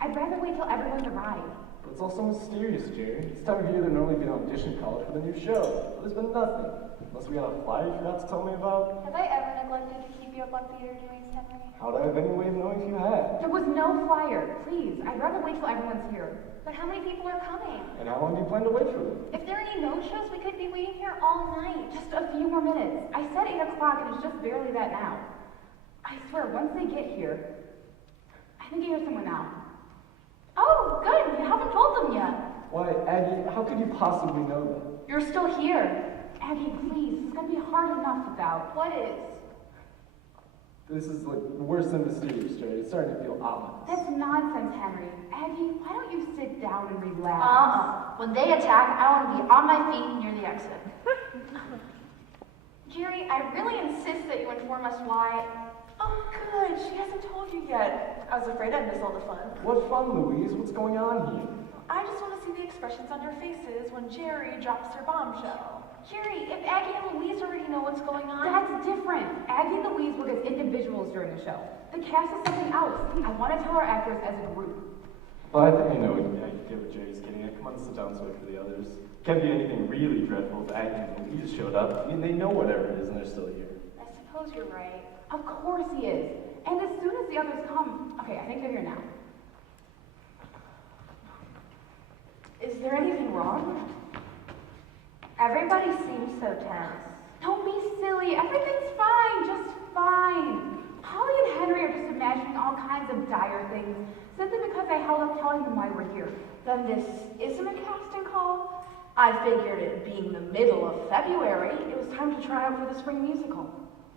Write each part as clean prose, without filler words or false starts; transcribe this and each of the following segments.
I'd rather wait till everyone's arrived. But it's also mysterious, Jerry. It's time of year to normally be an audition call for the new show. But there's been nothing. Unless we got a flyer you forgot to tell me about. Have I ever neglected to keep you up on theater doings, Henry? How'd I have any way of knowing if you had? There was no flyer. Please, I'd rather wait till everyone's here. But how many people are coming? And how long do you plan to wait for them? If there are any no-shows, we could be waiting here all night. Just a few more minutes. I said 8 o'clock and it's just barely that now. I swear, once they get here, I think I hear someone now. Oh, good. You haven't told them yet. Why, Aggie, how could you possibly know that? You're still here. Aggie, please. It's gonna be hard enough without. What is? This is like worse than mysterious, Jerry. It's starting to feel ominous. That's nonsense, Henry. Aggie, why don't you sit down and relax? When they attack, I want to be on my feet near the exit. Jerry, I really insist that you inform us why. Oh, good. She hasn't told you yet. I was afraid I'd miss all the fun. What fun, Louise? What's going on here? I just want to see the expressions on your faces when Jerry drops her bombshell. Jerry, if Aggie and Louise already know what's going on. That's different. Aggie and Louise work as individuals during the show. The cast is something else. I want to tell our actors as a group. Well, I think I know what Jerry's getting at. Come on, sit down so wait for the others. Can't be anything really dreadful if Aggie and Louise showed up. I mean, they know whatever it is and they're still here. I suppose you're right. Of course he is. And as soon as the others come... Okay, I think they're here now. Is there anything wrong? Everybody seems so tense. Don't be silly. Everything's fine. Just fine. Holly and Henry are just imagining all kinds of dire things simply because I held up telling them why we're here. Then this isn't a casting call? I figured it being the middle of February, it was time to try out for the spring musical.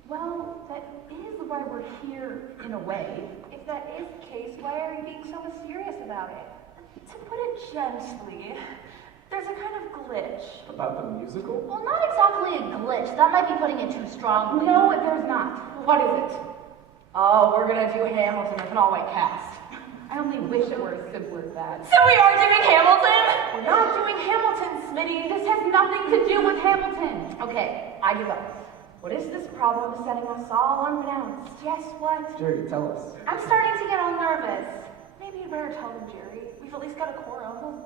Well, that is why we're here in a way. If that is the case, why are you being so mysterious about it? To put it gently, there's a kind of glitch. About the musical? Well, not exactly a glitch. That might be putting it too strongly. No, there's not. What is it? Oh, we're gonna do Hamilton with an all-white cast. I only wish it were as simple as that. So we are doing Hamilton? We're not doing Hamilton, Smitty. This has nothing to do with Hamilton. Okay, I give up. What is this problem setting us all unbeknownst? Guess what? Jerry, tell us. I'm starting to get all nervous. Maybe you'd better tell them, Jerry. We've at least got a quorum.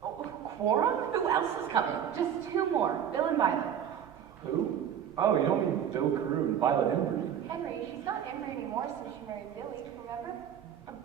Quorum? Who else is coming? Just 2 more. Bill and Violet. Who? Oh, you don't mean Bill Carew and Violet Embry. Henry, she's not Embry anymore since she married Billy, remember?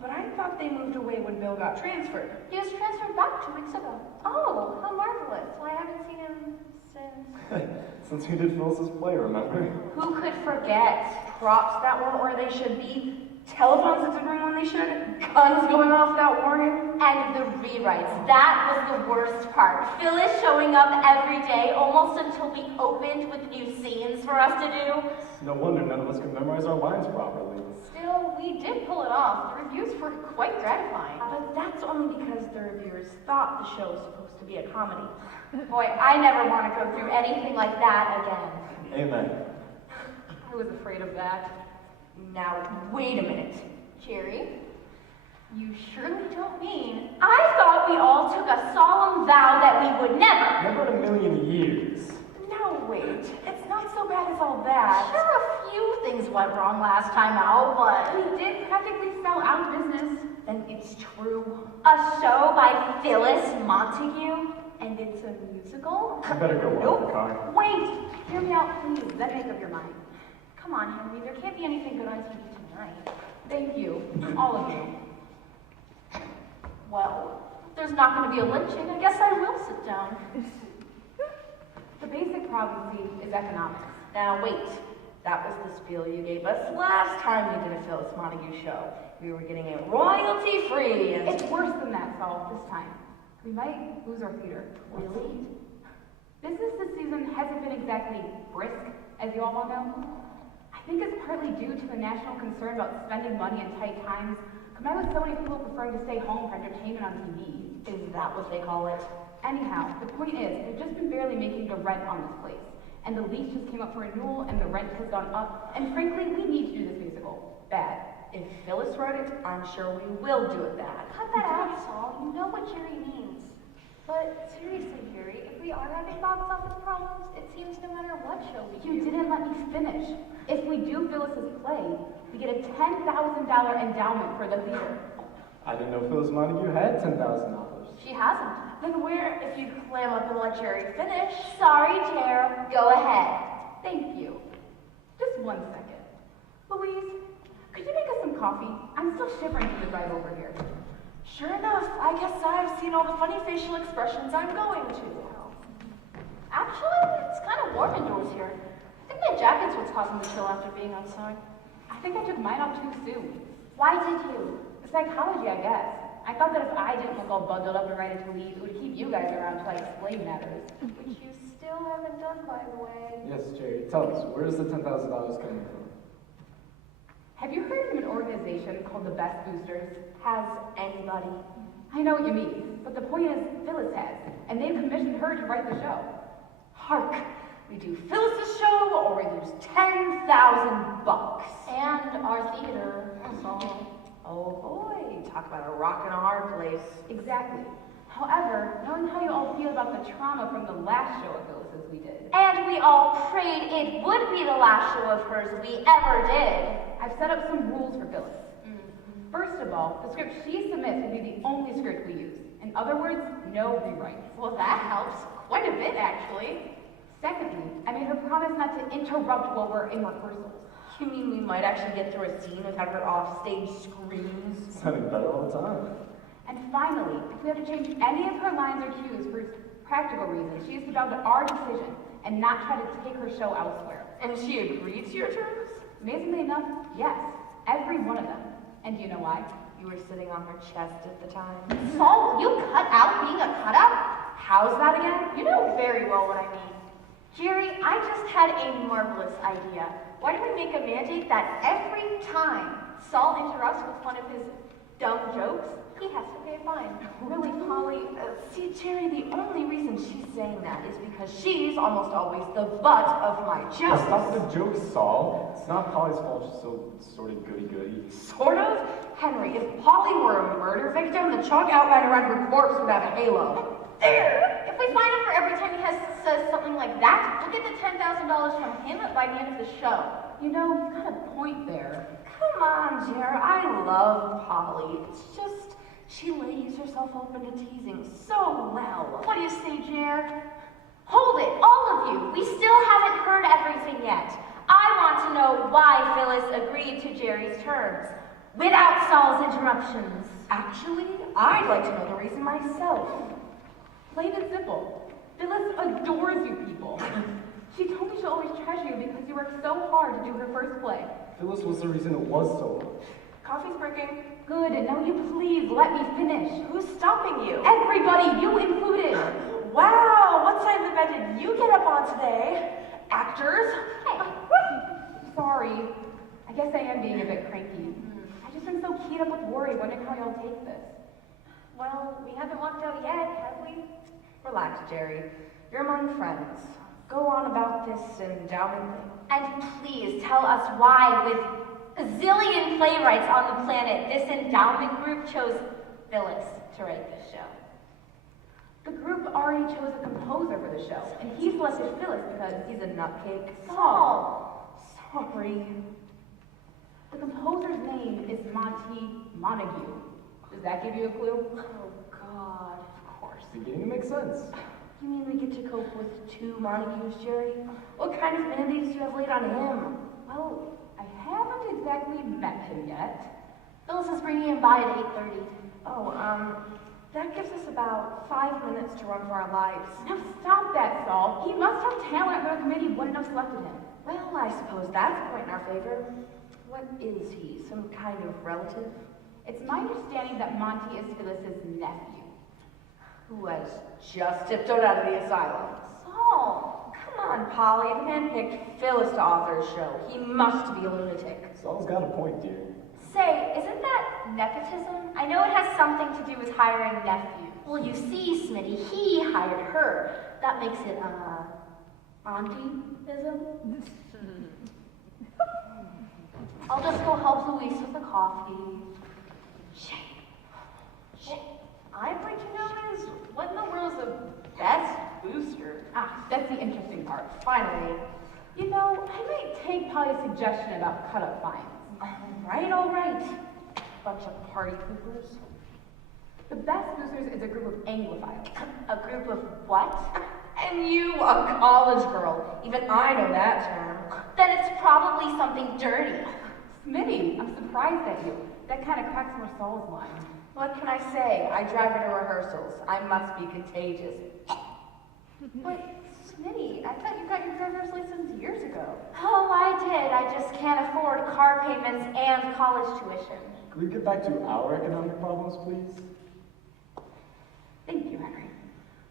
But I thought they moved away when Bill got transferred. He was transferred back 2 weeks ago. Oh, how marvelous. Well, I haven't seen him since... Since we did Phyllis's play, remember? Who could forget? Props that weren't where they should be, telephones that didn't ring when they should, guns going off without warning. And the rewrites. That was the worst part. Phyllis showing up every day, almost until we opened with new scenes for us to do. No wonder none of us could memorize our lines properly. Still, we did pull it off. The reviews were quite gratifying. But that's only because the reviewers thought the show was supposed to be a comedy. Boy, I never want to go through anything like that again. Amen. I was afraid of that. Now, wait a minute. Jerry, you surely don't mean... I thought we all took a solemn vow that we would never. Never in a million years. No, wait. It's not so bad as all that. Sure, a few things went wrong last time out, but We did practically sell out of business. Then it's true. a show by Phyllis Montague. And it's a musical? You better go walk the car. Wait! Hear me out, please. Then make up your mind. Come on, Henry, there can't be anything good on TV tonight. Thank you. All of you. Well, if there's not going to be a lynching, I guess I will sit down. The basic problem, see, is economics. Now, wait. That was the spiel you gave us last time we did a Phyllis Montague show. We were getting it royalty-free and... It's worse than that, Saul, this time. We might lose our theater. Really? Business this season hasn't been exactly brisk, as you all well know. I think it's partly due to a national concern about spending money in tight times, combined with so many people preferring to stay home for entertainment on TV. Is that what they call it? Anyhow, the point is, we've just been barely making the rent on this place. And the lease just came up for renewal, and the rent has gone up. And frankly, we need to do this musical. Bad. If Phyllis wrote it, I'm sure we will do it bad. Cut that out, Saul. You know what Jerry means. But seriously, Jerry, if we are having box office problems, it seems no matter what show we do. You didn't let me finish. If we do Phyllis's play, we get a $10,000 endowment for the theater. didn't know Phyllis Montague had $10,000. She hasn't. Then where, if you clam up and let Jerry finish? Sorry, Jer. Go ahead. Thank you. Just 1 second. Louise, could you make us some coffee? I'm still shivering from the drive over here. Sure enough, I guess I've seen all the funny facial expressions I'm going to. Actually, it's kind of warm indoors here. I think my jacket's what's causing the chill after being outside. I think I took mine off too soon. Why did you? Psychology, I guess. I thought that if I didn't look all bundled up and ready to leave, it would keep you guys around till I explain matters. Which you still haven't done, by the way. Yes, Jerry, tell us, where is the $10,000 coming from? Have you heard of an organization called the Best Boosters? Has anybody? I know what you mean, but the point is, Phyllis has, and they've commissioned her to write the show. Hark! We do Phyllis's show or we lose $10,000. And our theater. Oh boy, talk about a rock and a hard place. Exactly. However, knowing how you all feel about the trauma from the last show of Phyllis's we did, And we all prayed it would be the last show of hers we ever did. I've set up some rules for Phyllis. First of all, the script she submits will be the only script we use. In other words, no rewrites. Well, that helps quite a bit, actually. Secondly, I made her promise not to interrupt while we're in rehearsals. You mean we might actually get through a scene without her offstage screams? Sounding better all the time. And finally, if we have to change any of her lines or cues for practical reasons, she is to bow to our decision and not try to take her show elsewhere. And she agreed to your terms? Amazingly enough, yes, every one of them. And do you know why? You were sitting on her chest at the time. Saul, will you cut out being a cutout? How's that again? You know very well what I mean. Jerry, I just had a marvelous idea. Why don't we make a mandate that every time Saul interrupts with one of his dumb jokes, he has to pay a fine? Really, Polly? See, Jerry, the only reason she's saying that is because she's almost always the butt of my jokes. Stop the jokes, Saul. It's not Polly's fault, she's so sort of goody-goody. Sort of? Henry, if Polly were a murder victim, the chalk outline around her corpse would have a halo. There! If we find him for every time he says something like that, we'll get the $10,000 from him by the end of the show. You know, you've got a point there. Come on, Jer, I love Polly. It's just, she lays herself open to teasing so well. What do you say, Jer? Hold it, all of you. We still haven't heard everything yet. I want to know why Phyllis agreed to Jerry's terms, without Saul's interruptions. Actually, I'd like to know the reason myself. Plain and simple. Phyllis adores you people. She told me she'll always treasure you because you worked so hard to do her first play. Phyllis was the reason it was so long. Coffee's breaking. Good, and now you please let me finish. Who's stopping you? Everybody, you included. Wow, what side of the bed did you get up on today? Actors? Hey, Sorry. I guess I am being a bit cranky. I've just been so keyed up with worry, wondering how y'all take this. Well, we haven't walked out yet, have we? Relax, Jerry. You're among friends. Go on about this endowment thing. and please tell us why, with a zillion playwrights on the planet, this endowment group chose Phyllis to write this show. The group already chose a composer for the show, and he selected Phyllis because He's a nutcake. Saul. Sorry. the composer's name is Monty Montague. Does that give you a clue? Oh, God. Of course, beginning to make sense. You mean we get to cope with two Montagues, Jerry? What kind of amenities do you have laid on him? Well, I haven't exactly met him yet. Phyllis is bringing him by at 8:30. Oh, that gives us about 5 minutes to run for our lives. Now stop that, Saul. He must have talent or the committee wouldn't have selected him. Well, I suppose that's a point in our favor. What is he? Some kind of relative? It's my understanding that Monty is Phyllis's nephew. Who has just tiptoed out of the asylum. Saul. Come on, Polly. The man picked Phyllis to author his show. He must be a lunatic. Saul's got a point, dear. Say, isn't that nepotism? I know it has something to do with hiring nephews. Well, you see, Smitty, he hired her. That makes it, auntie-ism? I'll just go help Luis with the coffee. Shake. I'd like to know is, what in the world's a best booster? That's the interesting part. Finally. You know, I might take Polly's suggestion about cut-up fines. All right. Bunch of party poopers. The Best Boosters is a group of Anglophiles. A group of what? And you, a college girl. Even I know that term. Then it's probably something dirty. Smitty, I'm surprised at you. That kind of cracks Marcel's line. What can I say? I drive her to rehearsals. I must be contagious. But, Smitty, I thought you got your driver's license years ago. Oh, I did. I just can't afford car payments and college tuition. Can we get back to our economic problems, please? Thank you, Henry.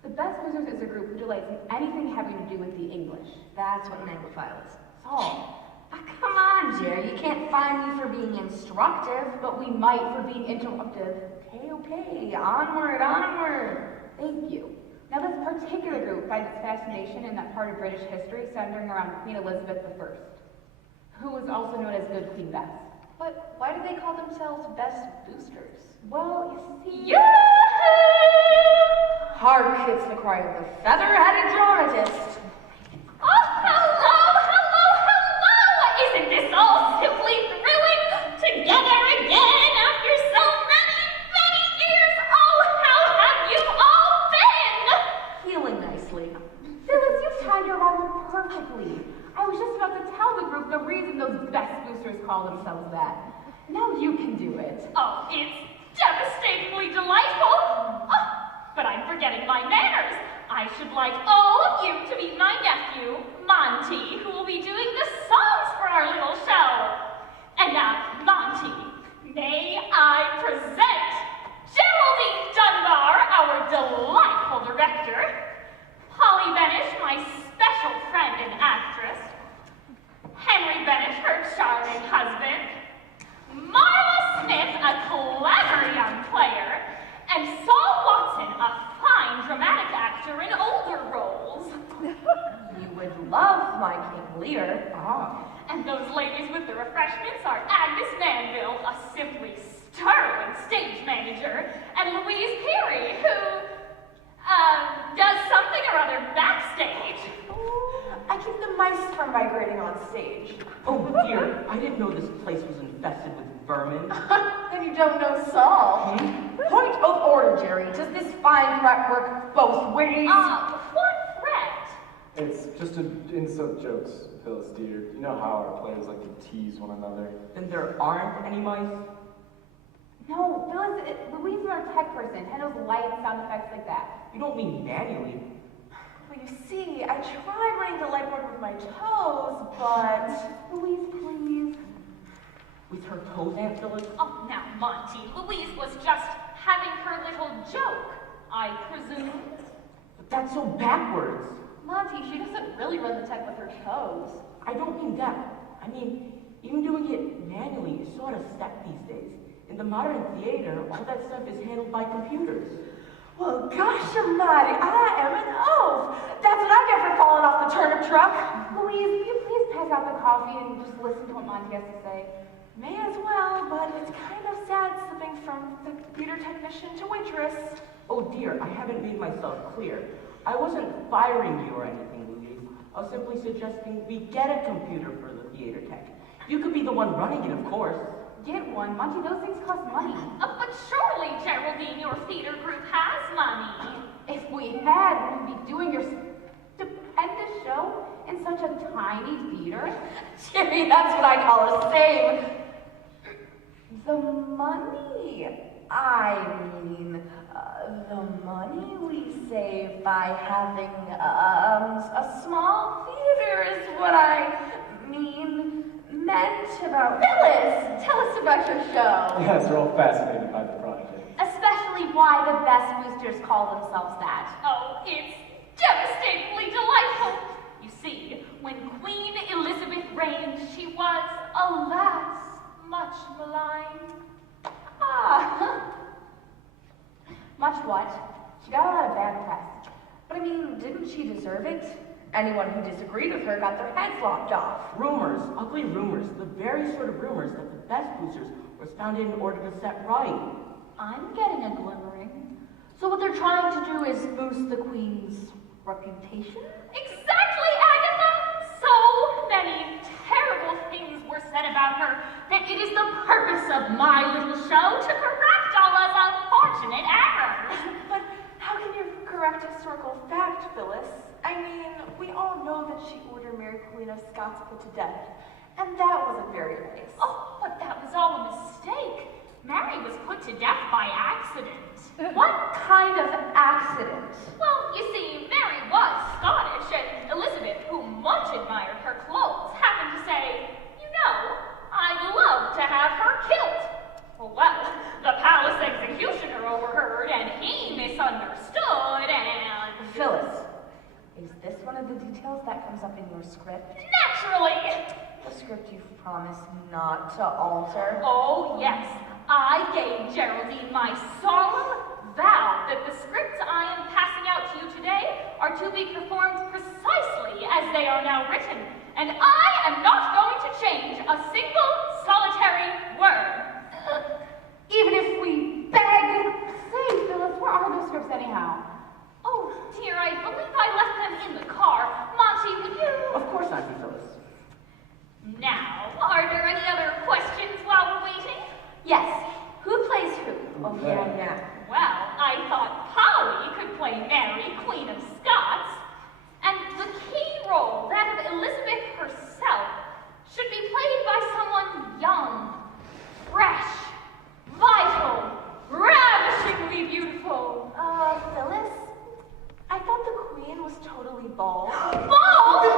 The Best Boosters is a group who delights in anything having to do with the English. That's what an Anglophile is. Saul, Come on, Jerry. You can't find me for being instructive. but we might for being interruptive. Okay. Onward, onward. Thank you. Now, this particular group finds its fascination in that part of British history centering around Queen Elizabeth I, who was also known as Good Queen Bess. But why do they call themselves Best Boosters? Well, you see, Hark, it's the cry of the feather-headed dramatist. Oh, hello! Isn't this all simply thrilling? Together again after so many, many years! Oh, how have you all been? Feeling nicely. Phyllis, you timed your rhyme perfectly. I was just about to tell the group the reason those Best Boosters call themselves that. Now you can do it. Oh, it's devastatingly delightful. Oh, but I'm forgetting my manners. I should like all of you to meet my nephew, Monty, who will be doing the songs for our little show. And now, Monty, may I present Geraldine Dunbar, our delightful director, Polly Benish, my special friend and actress, Henry Benish, her charming husband, Marla Smith, a clever young player, and Saul Watson, a fine dramatic actor in older roles. You would love my King Lear. And those ladies with the refreshments are Agnes Manville, a simply sterling stage manager, and Louise Peary, who, does something or other backstage. I keep the mice from migrating on stage. Oh dear, I didn't know this place was infested with vermin. Then you don't know Saul. Point of order, Jerry. Does this fine threat work both ways? What threat? It's just insult jokes, Phyllis, dear. You know how our players like to tease one another. Then there aren't any mice? No, Phyllis, Louise is our tech person, handles lights, sound effects like that. You don't mean manually. Well, you see, I tried running the light board with my toes, but... Louise, please. With her toes, Aunt Phyllis? Oh, now, Monty, Louise was just having her little joke, I presume. But that's so backwards. Monty, she doesn't really run the tech with her toes. I don't mean that. I mean, even doing it manually is sort of stuck these days. In the modern theater, all that stuff is handled by computers. Well, gosh almighty, I am an oaf. That's what I get for falling off the turnip truck. Louise, will you please pass out the coffee and just listen to what Monty has to say? May as well, but it's kind of sad slipping from the computer technician to waitress. Oh dear, I haven't made myself clear. I wasn't firing you or anything, Louise. I was simply suggesting we get a computer for the theater tech. You could be the one running it, of course. Get one. Monty, those things cost money. But surely, Geraldine, your theater group has money. If we had, we'd be doing your stupendous show in such a tiny theater. Jerry, that's what I call a save. The money. I mean, the money we save by having a small theater is what I meant about. Phyllis, tell us about your show. Yes, we're all fascinated by the project. Especially why the Best Boosters call themselves that. Oh, it's devastatingly delightful. You see, when Queen Elizabeth reigned, she was, alas, much maligned. Much what? She got a lot of bad press. But I mean, didn't she deserve it? Anyone who disagreed with her got their heads lopped off. Rumors, ugly rumors, the very sort of rumors that the Best Boosters was founded in order to set right. I'm getting a glimmering. So what they're trying to do is boost the Queen's reputation? Exactly, Agatha! So many terrible things were said about her that it is the purpose of my little show to correct all those unfortunate acts. correct historical fact, Phyllis. I mean, we all know that she ordered Mary Queen of Scots put to death, and that wasn't very nice. Oh, but that was all a mistake. Mary was put to death by accident. What kind of accident? Well, you see, Mary was Scottish, and Elizabeth, who much admired her clothes, happened to say, you know, I'd love to have her killed. Well, the palace executioner overheard, and he misunderstood, and... Phyllis, is this one of the details that comes up in your script? Naturally! The script you've promised not to alter? Oh, yes. I gave Geraldine my solemn vow that the scripts I am passing out to you today are to be performed precisely as they are now written, and I am not going to change a single solitary word. Even if we beg. Say, Phyllis, where are those scripts anyhow? Oh, dear, I believe I left them in the car. Monty, would you? Of course, Auntie Phyllis. Now, are there any other questions while we're waiting? Yes. Who plays who? Oh, yeah. Well, I thought Polly could play Mary, Queen of Scots, and the key role, that of Elizabeth herself, should be played by someone young, fresh, vital, ravishingly beautiful. Phyllis? I thought the Queen was totally bald. Bald!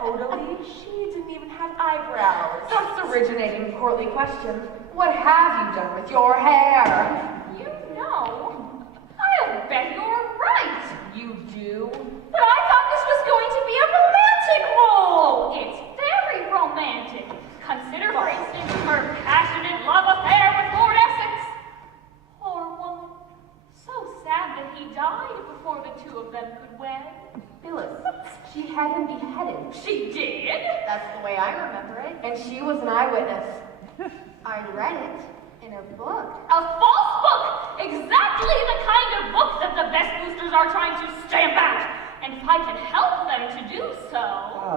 Totally? She didn't even have eyebrows. That's originating courtly question. What have you done with your hair? You know, I'll bet you're right. You do? But I thought this was going to be a romantic role. It's very romantic. Consider, for instance, her passionate love affair with Lord Essex. Poor woman. So sad that he died before the two of them could wed. Phyllis, she had him beheaded. She did? That's the way I remember it. And she was an eyewitness. I read it in a book. A false book! Exactly the kind of book that the best boosters are trying to stamp out. And if I can help them to do so...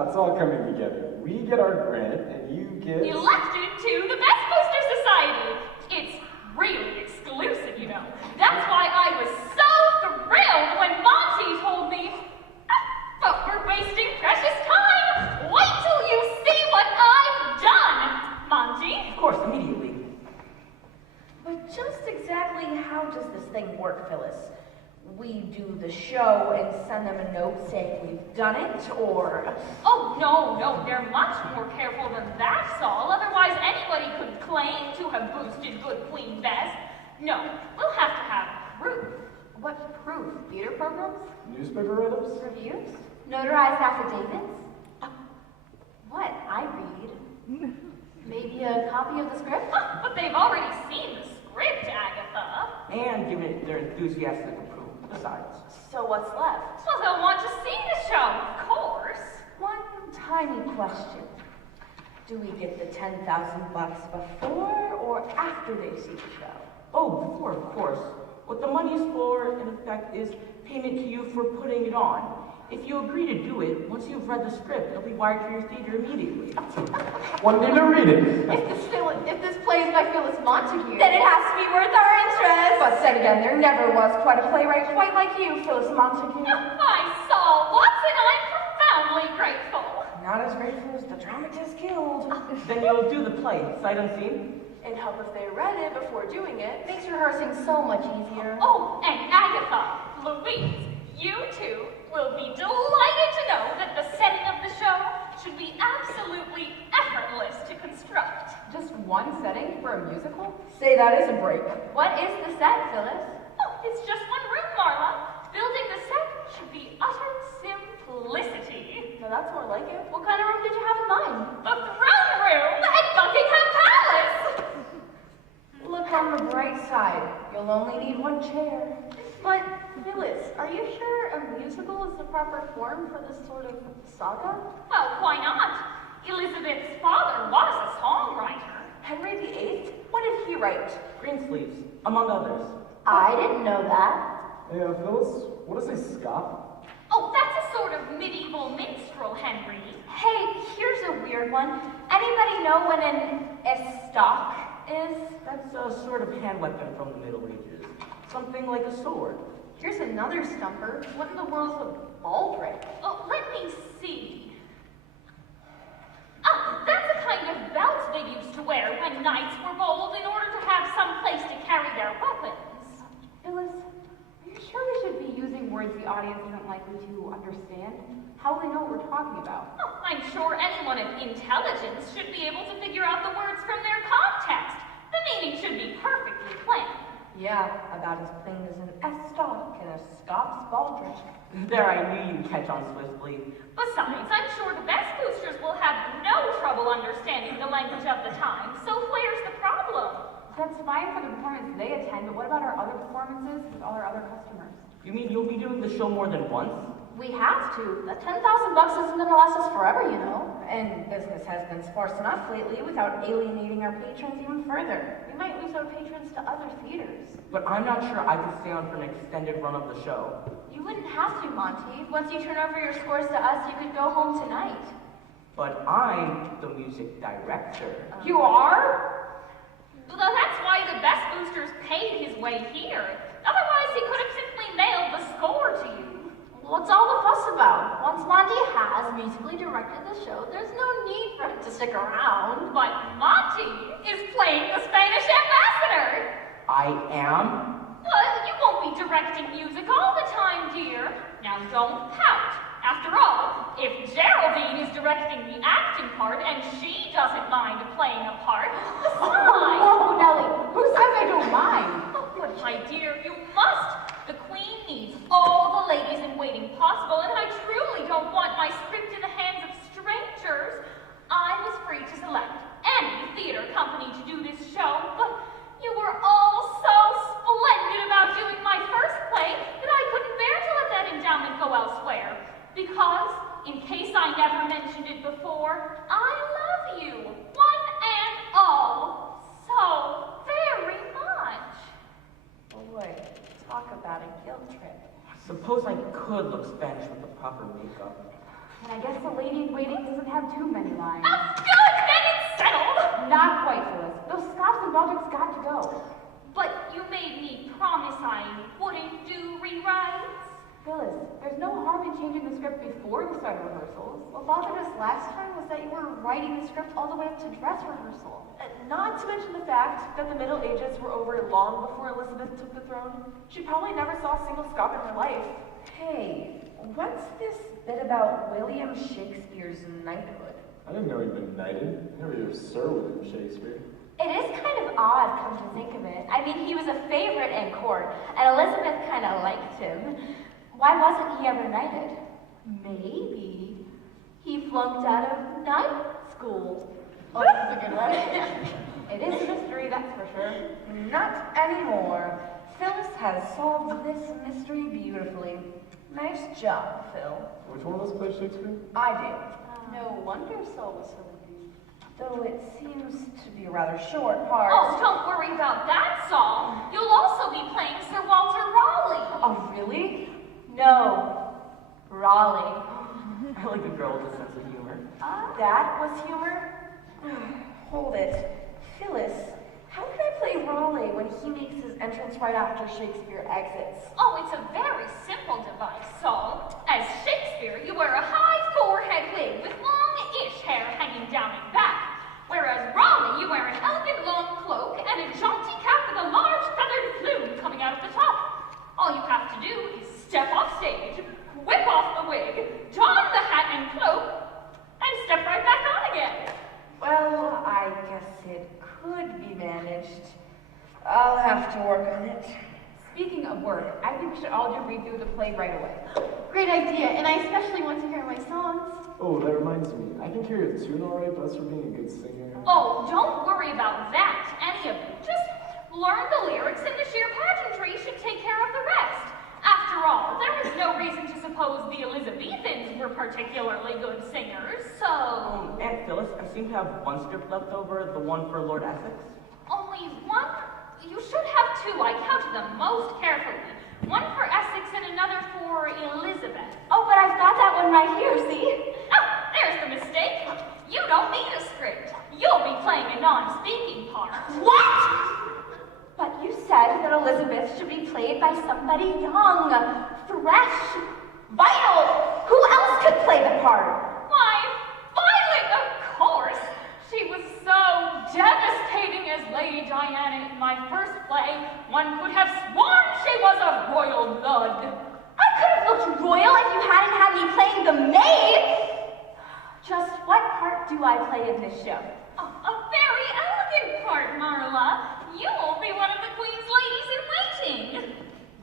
It's all coming together. We get our grant, and you get... Elected to the Best Booster Society. It's really exclusive, you know. That's why I was so thrilled when Monty told me, but we're wasting precious time. Wait till you see what I've done, Monty. Of course, immediately. But just exactly how does this thing work, Phyllis? We do the show and send them a note saying we've done it, or... Oh, no, they're much more careful than that, Saul. Otherwise, anybody could claim to have boosted Good Queen Bess. No, we'll have to have proof. What proof? Theater programs? Newspaper write-ups? Reviews? Notarized affidavits? What? I read. Maybe a copy of the script? But they've already seen the script, Agatha. And given it their enthusiastic approval. Besides. So what's left? Well, they'll want to see the show, of course. One tiny question. Do we get the $10,000 before or after they see the show? Oh, before, of course. What the money is for, in effect, is payment to you for putting it on. If you agree to do it, once you've read the script, it'll be wired for your theater immediately. One need to read it. If this play is by Phyllis Montague, Then it has to be worth our interest. But said again, there never was quite a playwright quite like you, Phyllis Montague. I saw Watson, I'm profoundly grateful. Not as grateful as the dramatist guild. Then you'll do the play, sight unseen. It'd help if they read it before doing it. Makes rehearsing so much easier. Oh, and Agatha, Louise, you two will be delighted to know that the setting of the show should be absolutely effortless to construct. Just one setting for a musical? Say that is a break. what is the set, Phyllis? Oh, it's just one room, Marla. Building the set should be utter simplicity. Now that's more like it. What kind of room did you have in mind? The throne room at Buckingham Palace! Look on the bright side. You'll only need one chair. But, Phyllis, are you sure a musical is the proper form for this sort of saga? Well, why not? Elizabeth's father was a songwriter. Henry VIII? What did he write? Greensleeves, among others. I didn't know that. Hey, Phyllis, what does a scop? Oh, that's a sort of medieval minstrel, Henry. Hey, here's a weird one. Anybody know when an estoc is? That's a sort of hand weapon from the Middle Ages. Something like a sword. Here's another stumper. What in the world's a baldric? Oh, let me see. Ah, that's a kind of belt they used to wear when knights were bold in order to have some place to carry their weapons. Phyllis, are you sure we should be using words the audience isn't likely to understand? How will they know what we're talking about? Oh, I'm sure anyone of intelligence should be able to figure out the words from their context. The meaning should be perfectly plain. Yeah, about as plain as an S-stock in a Scots baldric. There, I knew you'd catch on swiftly. Besides, I'm sure the best boosters will have no trouble understanding the language of the time, so where's the problem? That's fine for the performance they attend, but what about our other performances with all our other customers? You mean you'll be doing the show more than once? We have to. That $10,000 isn't gonna last us forever, you know. And business has been sparse enough lately without alienating our patrons even further. We might lose our patrons to other theaters. But I'm not sure I could stay on for an extended run of the show. You wouldn't have to, Monty. Once you turn over your scores to us, you could go home tonight. But I'm the music director. You are? Well, that's why the best boosters paid his way here. Otherwise, he could have simply mailed the score to you. What's all the fuss about? Once Monty has musically directed the show, there's no need for him to stick around. But Monty is playing the Spanish ambassador. I am? But you won't be directing music all the time, dear. Now don't pout. After all, if Geraldine is directing the acting part and she doesn't mind playing a part, besides... Oh, Nellie, who says I don't mind? Oh, but my dear, you must. The Queen needs all the ladies in waiting possible, and I truly don't want my script in the hands of strangers. I was free to select any theater company to do this show, but you were all so splendid about doing my first play that I couldn't bear to let that endowment go elsewhere. Because, in case I never mentioned it before, I love you, one and all, so very much. Boy, talk about a guilt trip. Suppose I could look Spanish with the proper makeup. And I guess the lady in waiting doesn't have too many lines. Oh, good, then it's settled. Not quite, Phyllis. Those Scots and Baldrics got to go. But you made me promise I wouldn't do rewrites. Phyllis, there's no harm in changing the script before the start of rehearsals. What bothered us last time was that you were writing the script all the way up to dress rehearsal. Not to mention the fact that the Middle Ages were over long before Elizabeth took the throne. She probably never saw a single Scot in her life. Hey, what's this bit about William Shakespeare's knighthood? I didn't know he'd been knighted. I never heard of Sir William Shakespeare. It is kind of odd, come to think of it. I mean, he was a favorite in court, and Elizabeth kind of liked him. Why wasn't he ever knighted? Maybe he flunked out of night school. Oh, that's a good one. It is a mystery, that's for sure. Not anymore. Phyllis has solved this mystery beautifully. Nice job, Phil. Which one of us played Shakespeare? I did. No wonder Saul was so confused. Though it seems to be a rather short part. Oh, don't worry about that song. You'll also be playing Sir Walter Raleigh. Oh, really? No, Raleigh. I like a girl with a sense of humor. That was humor? Hold it. Phyllis, how can I play Raleigh when he makes his entrance right after Shakespeare exits? Oh, it's a very simple device, Saul. As Shakespeare, you wear a high forehead wig with long-ish hair hanging down in back. Whereas Raleigh, you wear an elegant long cloak and a jaunty cap with a large feathered plume coming out of the top. All you have to do is step off stage, whip off the wig, don the hat and cloak, and step right back on again. Well, I guess it could be managed. I'll have to work on it. Speaking of work, I think we should all do read through the play right away. Great idea, and I especially want to hear my songs. Oh, that reminds me. I can carry a tune all right, but as for being a good singer... Oh, don't worry about that, any of you. Just learn the lyrics and the sheer pageantry should take care of the rest. After all, there is no reason to suppose the Elizabethans were particularly good singers, so... Aunt Phyllis, I seem to have one script left over, the one for Lord Essex. Only one? You should have two. I counted them most carefully. One for Essex and another for Elizabeth. Oh, but I've got that one right here, see? Oh, there's the mistake. You don't need a script. You'll be playing a non-speaking part. What? But you said that Elizabeth should be played by by somebody young, fresh, vital. Who else could play the part? Why, Violet, of course. She was so devastating as Lady Diana in my first play, one could have sworn she was of royal blood. I could have looked royal if you hadn't had me playing the maid. Just what part do I play in this show? A very elegant part, Marla. You'll be one of the Queen's ladies-in-waiting.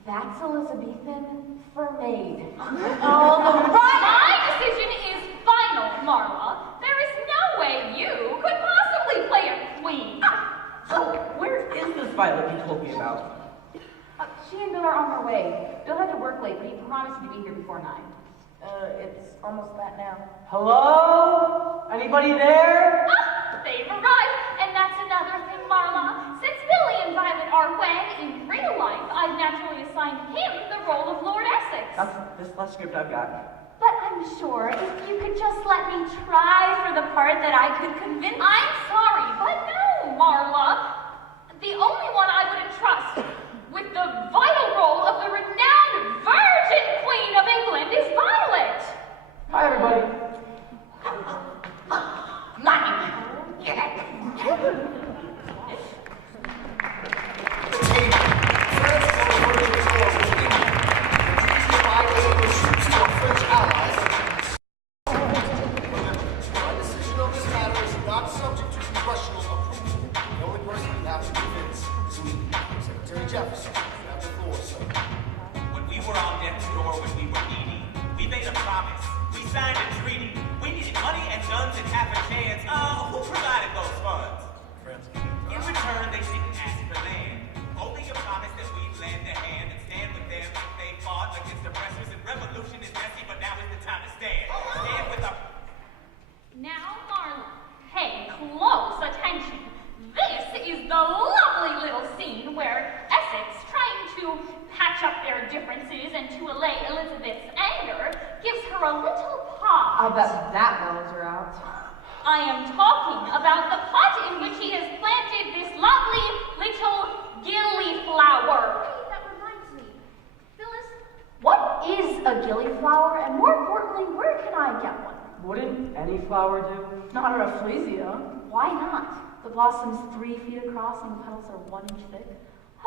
That's Elizabethan for maid. All the right! My decision is final, Marla. There is no way you could possibly play a queen. So, where is this Violet you told me about? She and Bill are on their way. Bill had to work late, but he promised to be here before 9. It's almost that now. Hello? Anybody there? They've arrived, and that's another thing, Marla. Since Billy and Violet are wed in real life, I've naturally assigned him the role of Lord Essex. That's this last script I've got. But I'm sure if you could just let me try for the part that I could convince. I'm sorry, but no, Marla. The only one I would entrust with the vital role of the renowned Virgin Queen of England is Violet. Hi, everybody. Mine. Jefferson, you have the floor, sir. When we were on death's door, when we were needy, we made a promise. We signed a treaty. We needed money and guns and half a chance. Who provided those funds? In return, they didn't ask for land. Only a promise that we'd lend a hand and stand with them if they fought against oppressors. And revolution is messy, but now is the time to stand. Stand with our... Now, Marla, pay close attention. This is the lovely little scene where Essex, trying to patch up their differences and to allay Elizabeth's anger, gives her a little pot. I bet that mellows her out. I am talking about the pot in which he has planted this lovely little gillyflower. Hey, that reminds me. Phyllis, What is a gillyflower, and more importantly, where can I get one? Wouldn't any flower do? Not a rafflesia. Why not? The blossom's 3 feet across and the petals are 1 inch thick.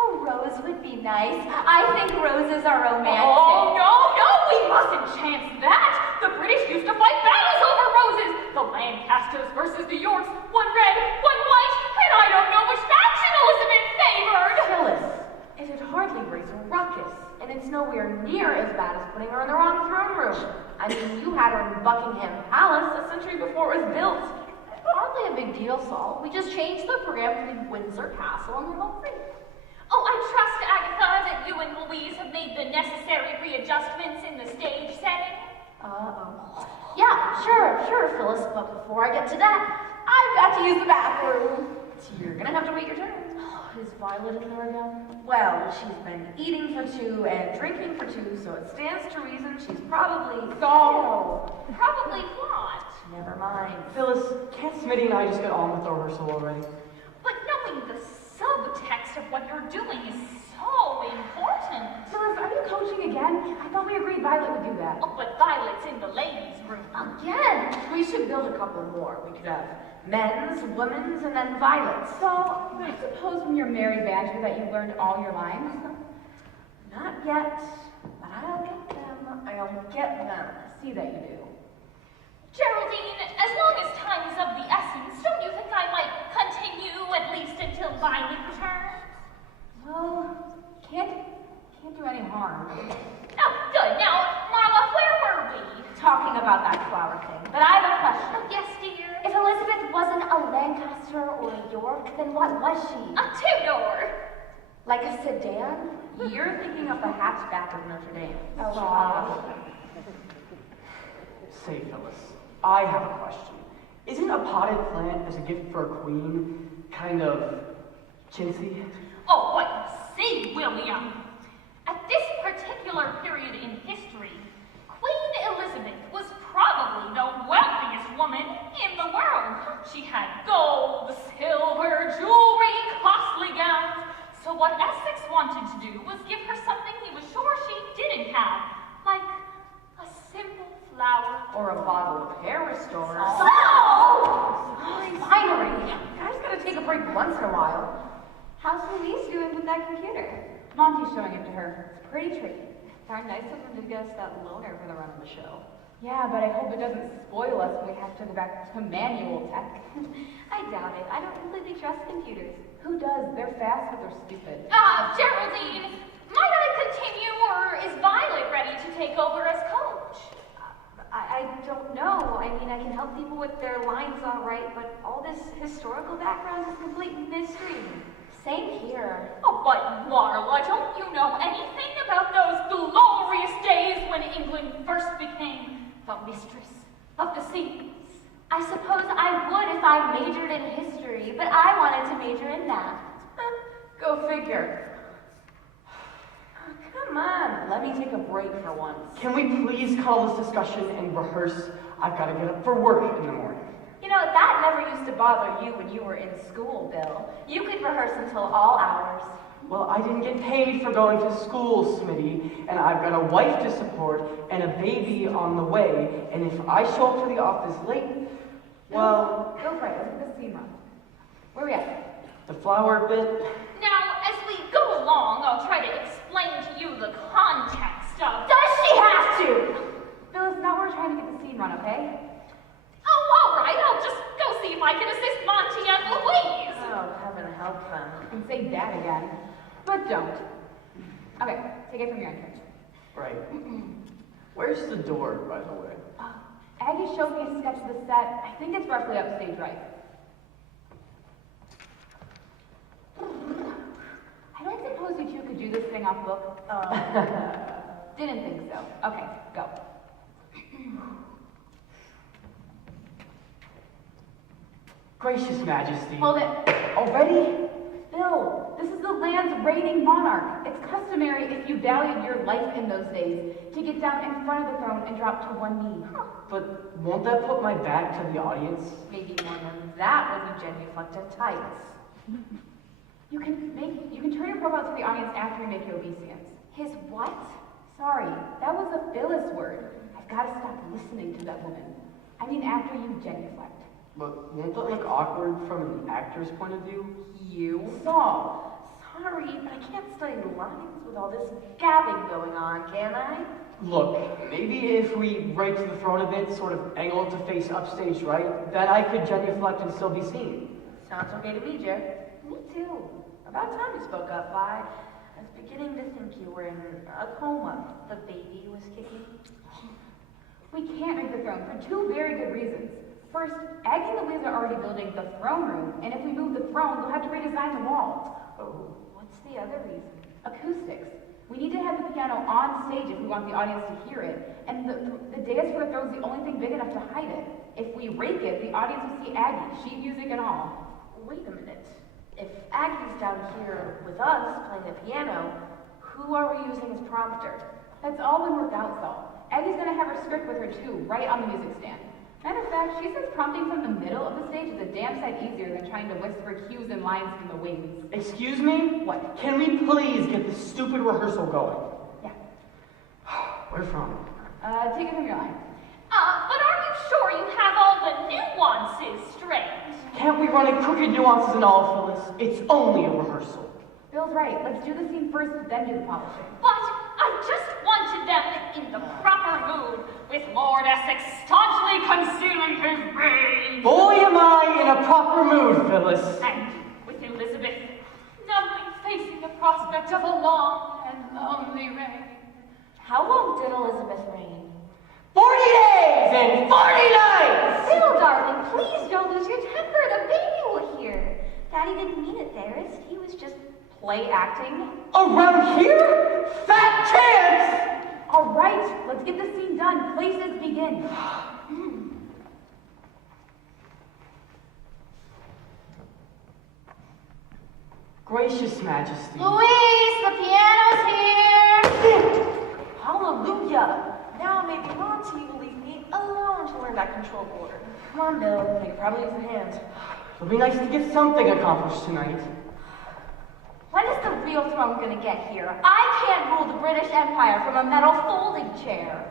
A rose would be nice. I think roses are romantic. Oh, no, we mustn't chance that. The British used to fight battles over roses. The Lancasters versus the Yorks, one red, one white, and I don't know which faction Elizabeth favored. Phyllis, it'd hardly raise a ruckus, and it's nowhere near as bad as putting her in the wrong throne room. I mean, you had her in Buckingham Palace a century before it was built. Hardly a big deal, Saul. We just changed the program to Windsor Castle and we're home free. Oh, I trust, Agatha, that you and Louise have made the necessary readjustments in the stage setting. Yeah, sure, Phyllis, but before I get to that, I've got to use the bathroom. You're gonna have to wait your turn. Is Violet in there again? Well, she's been eating for 2 and drinking for 2, so it stands to reason she's probably... Probably not. Never mind. Phyllis, can't Smitty and I just get on with the rehearsal already? But knowing the subtext of what you're doing is so important. Phyllis, are you coaching again? I thought we agreed Violet would do that. Oh, but Violet's in the ladies' room. Again, we should build a couple more. We could have men's, women's, and then Violet's. So, I suppose when you're Mary Badger that you learned all your lines? Not yet, but I'll get them. I'll get them. See that you do. Geraldine, as long as time is of the essence, don't you think I might continue at least until Violet returns? Well, can't do any harm. Oh, good. Now, Marla, where were we? Talking about that flower thing. But I have a question. Oh, yes, dear. If Elizabeth wasn't a Lancaster or a York, then what was she? A two-door. Like a sedan? You're thinking of the hatchback of Notre Dame. Say, Phyllis, I have a question. Isn't a potted plant as a gift for a queen kind of chintzy? Oh, what you see, William. At this particular period in history, Queen Elizabeth was probably the wealthiest woman in the world. She had gold, silver, jewelry, costly gowns. So what Essex wanted to do was give her something or a bottle of hair restorer. Finally! I just gotta take a break once in a while. How's Louise doing with that computer? Monty's showing it to her. It's pretty tricky. Darn nice of him to get us that loaner for the run of the show. Yeah, but I hope it doesn't spoil us when we have to go back to manual tech. I doubt it. I don't completely trust computers. Who does? They're fast, but they're stupid. Geraldine, might I continue, or is Violet ready to take over as coach? I don't know. I mean, I can help people with their lines all right, but all this historical background is a complete mystery. Same here. Oh, but Marla, don't you know anything about those glorious days when England first became the mistress of the seas? I suppose I would if I majored in history, but I wanted to major in math. Go figure. Come on, let me take a break for once. Can we please call this discussion and rehearse? I've got to get up for work in the morning. You know, that never used to bother you when you were in school, Bill. You could rehearse until all hours. Well, I didn't get paid for going to school, Smitty, and I've got a wife to support and a baby on the way, and if I show up to the office late, well... Go for it. Let's get the scene run. Where are we at? The flower bit... Now, as we go along, I'll try to explain to you the context of... Does she have to? Phyllis, now we're trying to get the scene run, okay? Oh, all right, I'll just go see if I can assist Monty and Louise. Oh, heaven help them. And say that again. But don't. Okay, take it from your entrance. Right. Where's the door, by the way? Aggie showed me a sketch of the set. I think it's roughly upstage right. I don't suppose you two could do this thing off book? Didn't think so. Okay, go. Gracious Majesty. Hold it. Already? Bill, this is the land's reigning monarch. It's customary, if you valued your life in those days, to get down in front of the throne and drop to one knee. But won't that put my back to the audience? Maybe more than that when you genuflect in tights. You can turn your profile to the audience after you make your obeisance. His what? Sorry, that was a Phyllis word. I've got to stop listening to that woman. I mean, after you genuflect. But won't that look awkward from an actor's point of view? You? Saul. Sorry, but I can't study lines with all this gabbing going on, can I? Look, maybe if we right to the throne a bit, sort of angle it to face upstage right, then I could genuflect and still be seen. Sounds okay to me, Jer. Me too. About time you spoke up, Vi. I was beginning to think you were in a coma. The baby was kicking. We can't make the throne for two very good reasons. First, Aggie and Louise are already building the throne room, and if we move the throne, we'll have to redesign the walls. Oh. What's the other reason? Acoustics. We need to have the piano on stage if we want the audience to hear it, and the dais for the throne's the only thing big enough to hide it. If we rake it, the audience will see Aggie, sheet music and all. Wait a minute. If Aggie's down here with us playing the piano, who are we using as prompter? That's all been worked out, Saul. Aggie's gonna have her script with her too, right on the music stand. Matter of fact, she says prompting from the middle of the stage is a damn sight easier than trying to whisper cues and lines from the wings. Excuse me? What? Can we please get this stupid rehearsal going? Yeah. Where from? Take it from your line. But are you sure you have all the nuances straight? Can't we run in crooked nuances and all, Phyllis? It's only a rehearsal. Bill's right. Let's do the scene first, then do the polishing. But I just wanted them in the proper mood, with Lord Essex staunchly concealing his rage. Boy, am I in a proper mood, Phyllis. And with Elizabeth numbly facing the prospect of a long and lonely reign. How long did Elizabeth reign? 40 days and 40 nights! Bill, darling, please don't lose your temper. The baby will hear. Daddy didn't mean it, Ferris. He was just play acting. Around here? Fat chance! All right, let's get the scene done. Places begin. Gracious Majesty. Louise, the piano's here! Hallelujah! Now maybe Monty will leave me alone to learn that control board. Come on, Bill. You could probably use a hand. It'll be nice to get something accomplished tonight. When is the real throne gonna get here? I can't rule the British Empire from a metal folding chair.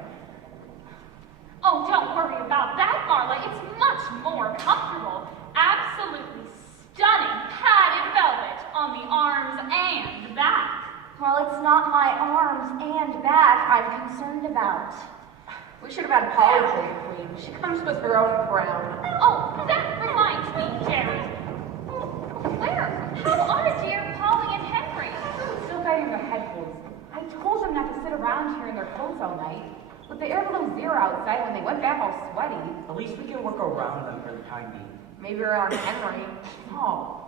Oh, don't worry about that, Marla. It's much more comfortable. Absolutely stunning padded velvet on the arms and back. Well, it's not my arms and back I'm concerned about. We should have had Polly play the queen. She comes with her own crown. Oh, that reminds me, Jerry. Where? How are dear Polly and Henry? Still getting their head colds. I told them not to sit around here in their coats all night. With the air below zero outside when they went back all sweaty. At least we can work around them for the time being. Maybe around Henry. Oh.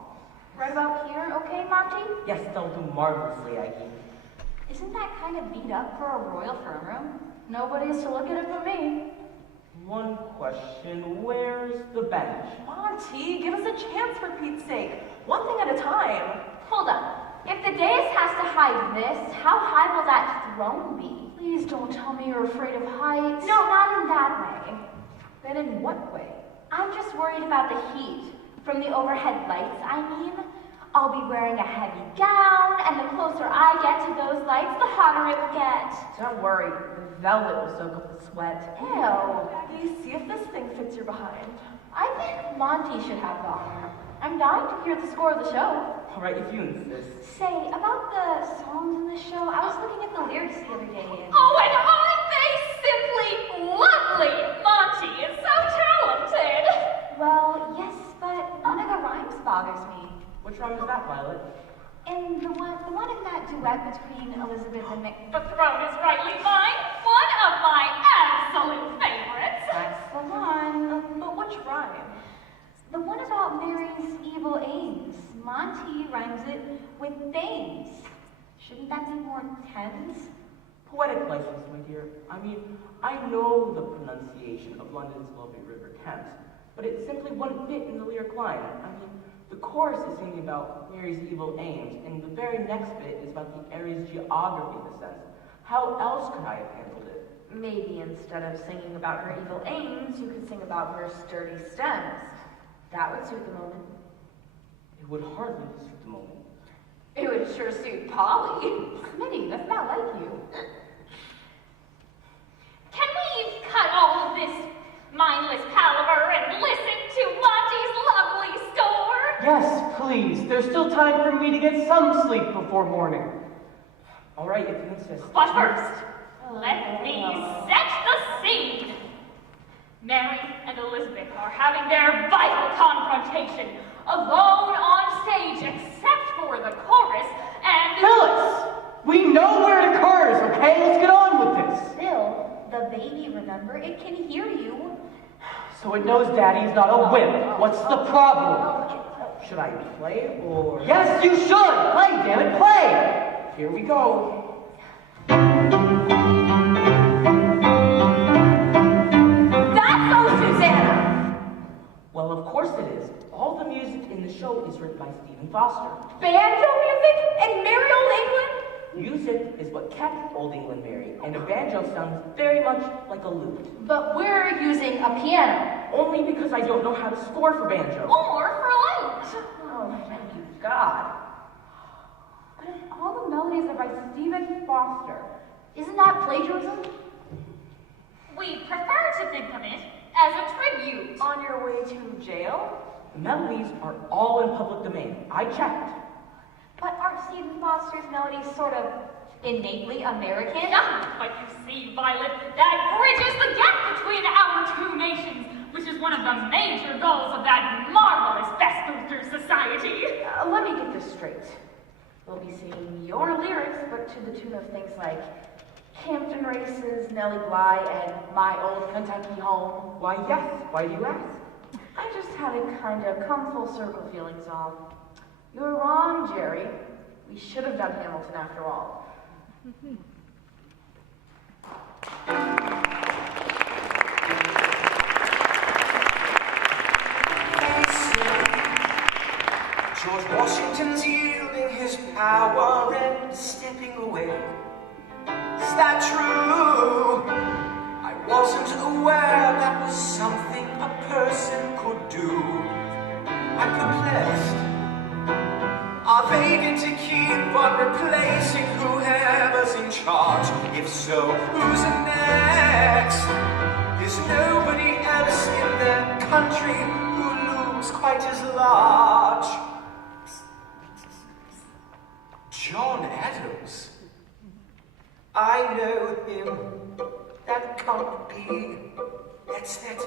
Right about here, okay, Monty? Yes, they'll do marvelously, Aggie. Isn't that kind of beat up for a royal throne room? Nobody's to look at it but me. One question, where's the bench? Monty, give us a chance for Pete's sake. One thing at a time. Hold up. If the dais has to hide this, how high will that throne be? Please don't tell me you're afraid of heights. No, not in that way. Then in what way? I'm just worried about the heat. From the overhead lights, I mean. I'll be wearing a heavy gown, and the closer I get to those lights, the hotter it will get. Don't worry, the velvet will soak up the sweat. Ew. Aggie, see if this thing fits your behind. I think Monty should have the honor. I'm dying to hear the score of the show. All right, if you insist. Say, about the songs in the show, I was looking at the lyrics the other day and... Oh, and aren't they simply lovely? Monty is so talented. Well, yes, but none of the rhymes bothers me. Which rhyme is that, Violet? And the one in that duet between Elizabeth and The throne is rightly mine. One of my absolute favorites. That's the one. But which rhyme? The one about Mary's evil aims. Monty rhymes it with Thames. Shouldn't that be more tense? Poetic license, my dear. I mean, I know the pronunciation of London's lovely River Thames, but it simply wouldn't fit in the lyric line. I mean, the chorus is singing about Mary's evil aims, and the very next bit is about the area's geography in the sense. How else could I have handled it? Maybe instead of singing about her evil aims, you could sing about her sturdy stems. That would suit the moment. It would hardly suit the moment. It would sure suit Polly. Smitty, that's not like you. Can we cut all of this mindless palaver and listen to Monty's lovely score? Yes, please. There's still time for me to get some sleep before morning. All right, if you insist. But first, let me set the scene. Mary and Elizabeth are having their vital confrontation, alone on stage except for the chorus and... Phyllis! We know where it occurs, okay? Let's get on with this. Still, the baby, remember? It can hear you. So it knows Daddy's not a wimp. What's the problem? Should I play or... Yes, you should! Play, damn it, play! Here we go. Well, of course it is. All the music in the show is written by Stephen Foster. Banjo music and merry old England? Music is what kept Old England merry, and a banjo sounds very much like a lute. But we're using a piano. Only because I don't know how to score for banjo. Or for lute. Oh, thank you, God. But if all the melodies are by Stephen Foster, Isn't that plagiarism? We prefer to think of it as a tribute. On your way to jail? The melodies are all in public domain. I checked. But aren't Stephen Foster's melodies sort of innately American? Yeah, but you see, Violet, that bridges the gap between our two nations, which is one of the major goals of that marvelous Best Booster Society. Let me get this straight. We'll be singing your lyrics, but to the tune of things like Campton Races, Nellie Bly, and My Old Kentucky Home. Why, yes. Why do you ask? I just had a kind of come full circle feelings on. You're wrong, Jerry. We should have done Hamilton after all. George Washington's yielding his power and stepping away. Is that true? I wasn't aware that was something a person could do. I'm perplexed. Are they going to keep on replacing whoever's in charge? If so, who's next? There's nobody else in the country who looms quite as large. John Adams. I know him. That can't be. That's that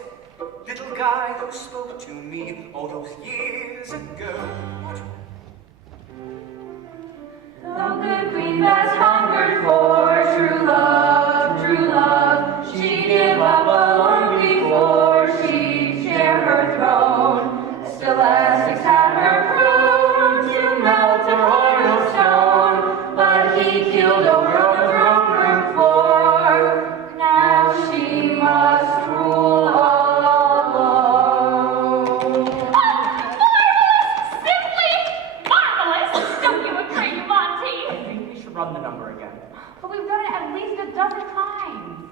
little guy who spoke to me all those years ago. What? The good queen that's hungered for true love, she gave up long before she'd share her throne. Still Essex had her crown to melt her heart of stone, but he killed over on the throne room floor. Now she must rule alone. Marvelous! Simply marvelous! Don't you agree, Monty? I think we should run the number again. But we've done it at least a dozen times.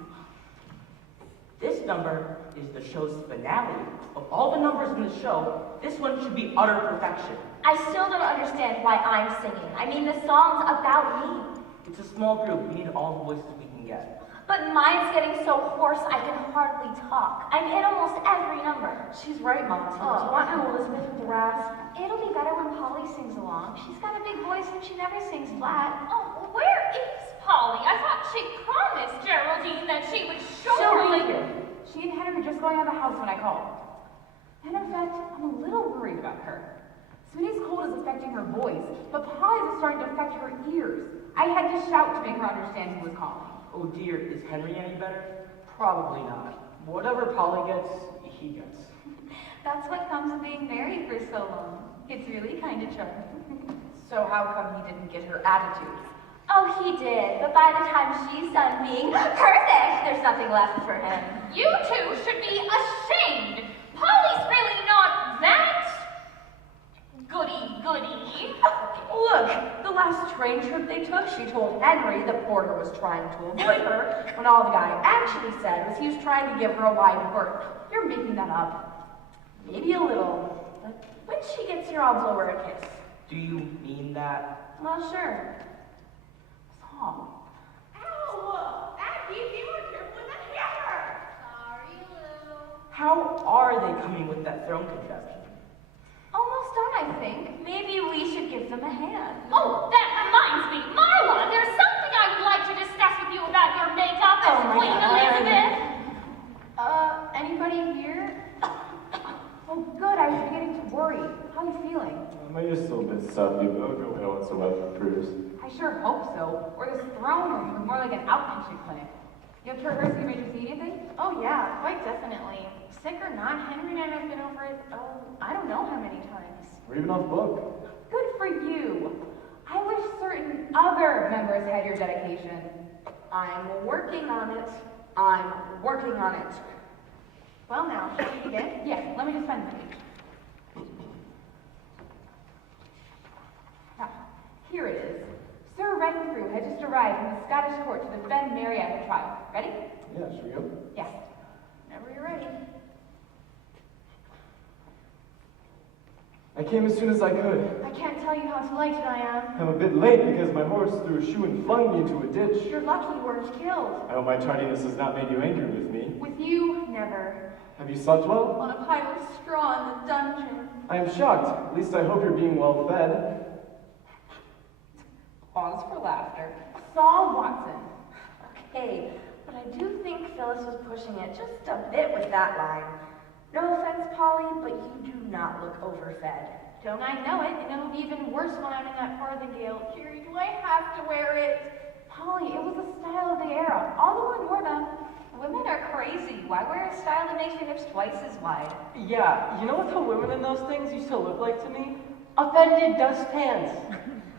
This number is the show's finale. Of all the numbers in the show, this one should be utter perfection. I still don't understand why I'm singing. I mean, the song's about me. It's a small group. We need all the voices we can get. But mine's getting so hoarse I can hardly talk. I'm in almost every number. She's right, Monty. Do you want an Elizabeth with the rasp? It'll be better when Polly sings along. She's got a big voice and she never sings flat. Oh, where is Polly? I thought she promised Geraldine that she would She'll surely... be here. She and Henry were just going out of the house when I called. And in fact, I'm a little worried about her. Sweetie's cold is affecting her voice, but Polly's is starting to affect her ears. I had to shout to make her understand who was calling. Oh dear, is Henry any better? Probably not. Whatever Polly gets, he gets. That's what comes of being married for so long. It's really kind of charming. So how come he didn't get her attitude? Oh, he did, but by the time she's done being perfect, there's nothing left for him. You two should be ashamed. Polly's really not that... goody-goody. Look, the last train trip they took, she told Henry the porter was trying to avoid her, when all the guy actually said was he was trying to give her a wide berth. You're making that up. Maybe a little, but when she gets here, I'll blow her a kiss. Do you mean that? Well, sure. Song. Ow! Abby, you were careful with that hammer! Sorry, Lou. How are they coming with that throne contraption? Almost done, I think. Maybe we should give them a hand. Oh, that reminds me, Marla, there's something I would like to discuss with you about your makeup as Queen Elizabeth. Anybody here? Oh, good, I was beginning to worry. How are you feeling? My ear's still a bit stuffy, but I'll go ahead once a while for Bruce. I sure hope so. Or this throne room was more like an outpatient clinic. You have to rehearse your major see anything? Oh yeah, quite definitely. Sick or not, Henry and I have been over it, I don't know how many times. We're even off book. Good for you. I wish certain other members had your dedication. I'm working on it. I'm working on it. Well now, shall we begin? Yeah, let me just find the page. Ah, here it is. Sir Renfrew had just arrived from the Scottish court to defend Mary at her trial. Ready? Yeah, should we go? Yes. Whenever you're ready. I came as soon as I could. I can't tell you how delighted I am. I'm a bit late because my horse threw a shoe and flung me into a ditch. You're lucky you weren't killed. I hope my tardiness has not made you angry with me. With you, never. Have you slept well? On a pile of straw in the dungeon. I am shocked. At least I hope you're being well fed. Pause for laughter. Saul Watson. Okay, but I do think Phyllis was pushing it just a bit with that line. No offense, Polly, but you do not look overfed. Don't I know it? And it'll be even worse when I'm in that farthingale. Jerry, do I have to wear it? Polly, it was the style of the era. All the women wore them. Women are crazy. Why wear a style that makes your hips twice as wide? Yeah, you know what the women in those things used to look like to me? Offended dustpans.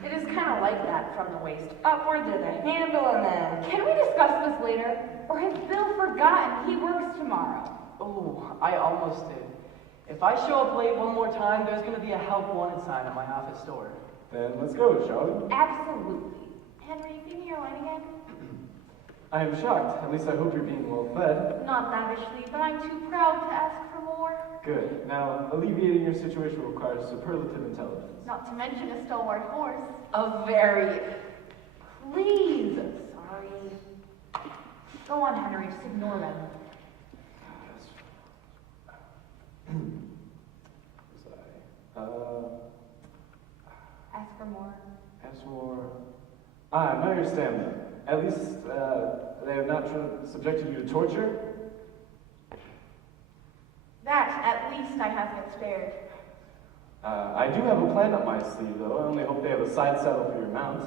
It is kind of like that from the waist upward to the handle and then... Can we discuss this later? Or has Bill forgotten he works tomorrow? Oh, I almost did. If I show up late one more time, there's going to be a help wanted sign at my office door. Then let's go, shall we? Absolutely. Henry, give me your line again. I am shocked. At least I hope you're being well fed. Not lavishly, but I'm too proud to ask for more. Good. Now, alleviating your situation requires superlative intelligence. Not to mention a stalwart horse. A very... Please. Sorry. Go on, Henry. Just ignore them. Ask for more. Ask for more. Ah, now your stamina. At least they have not subjected you to torture? That, at least, I have been spared. I do have a plan up my sleeve, though. I only hope they have a side saddle for your mount.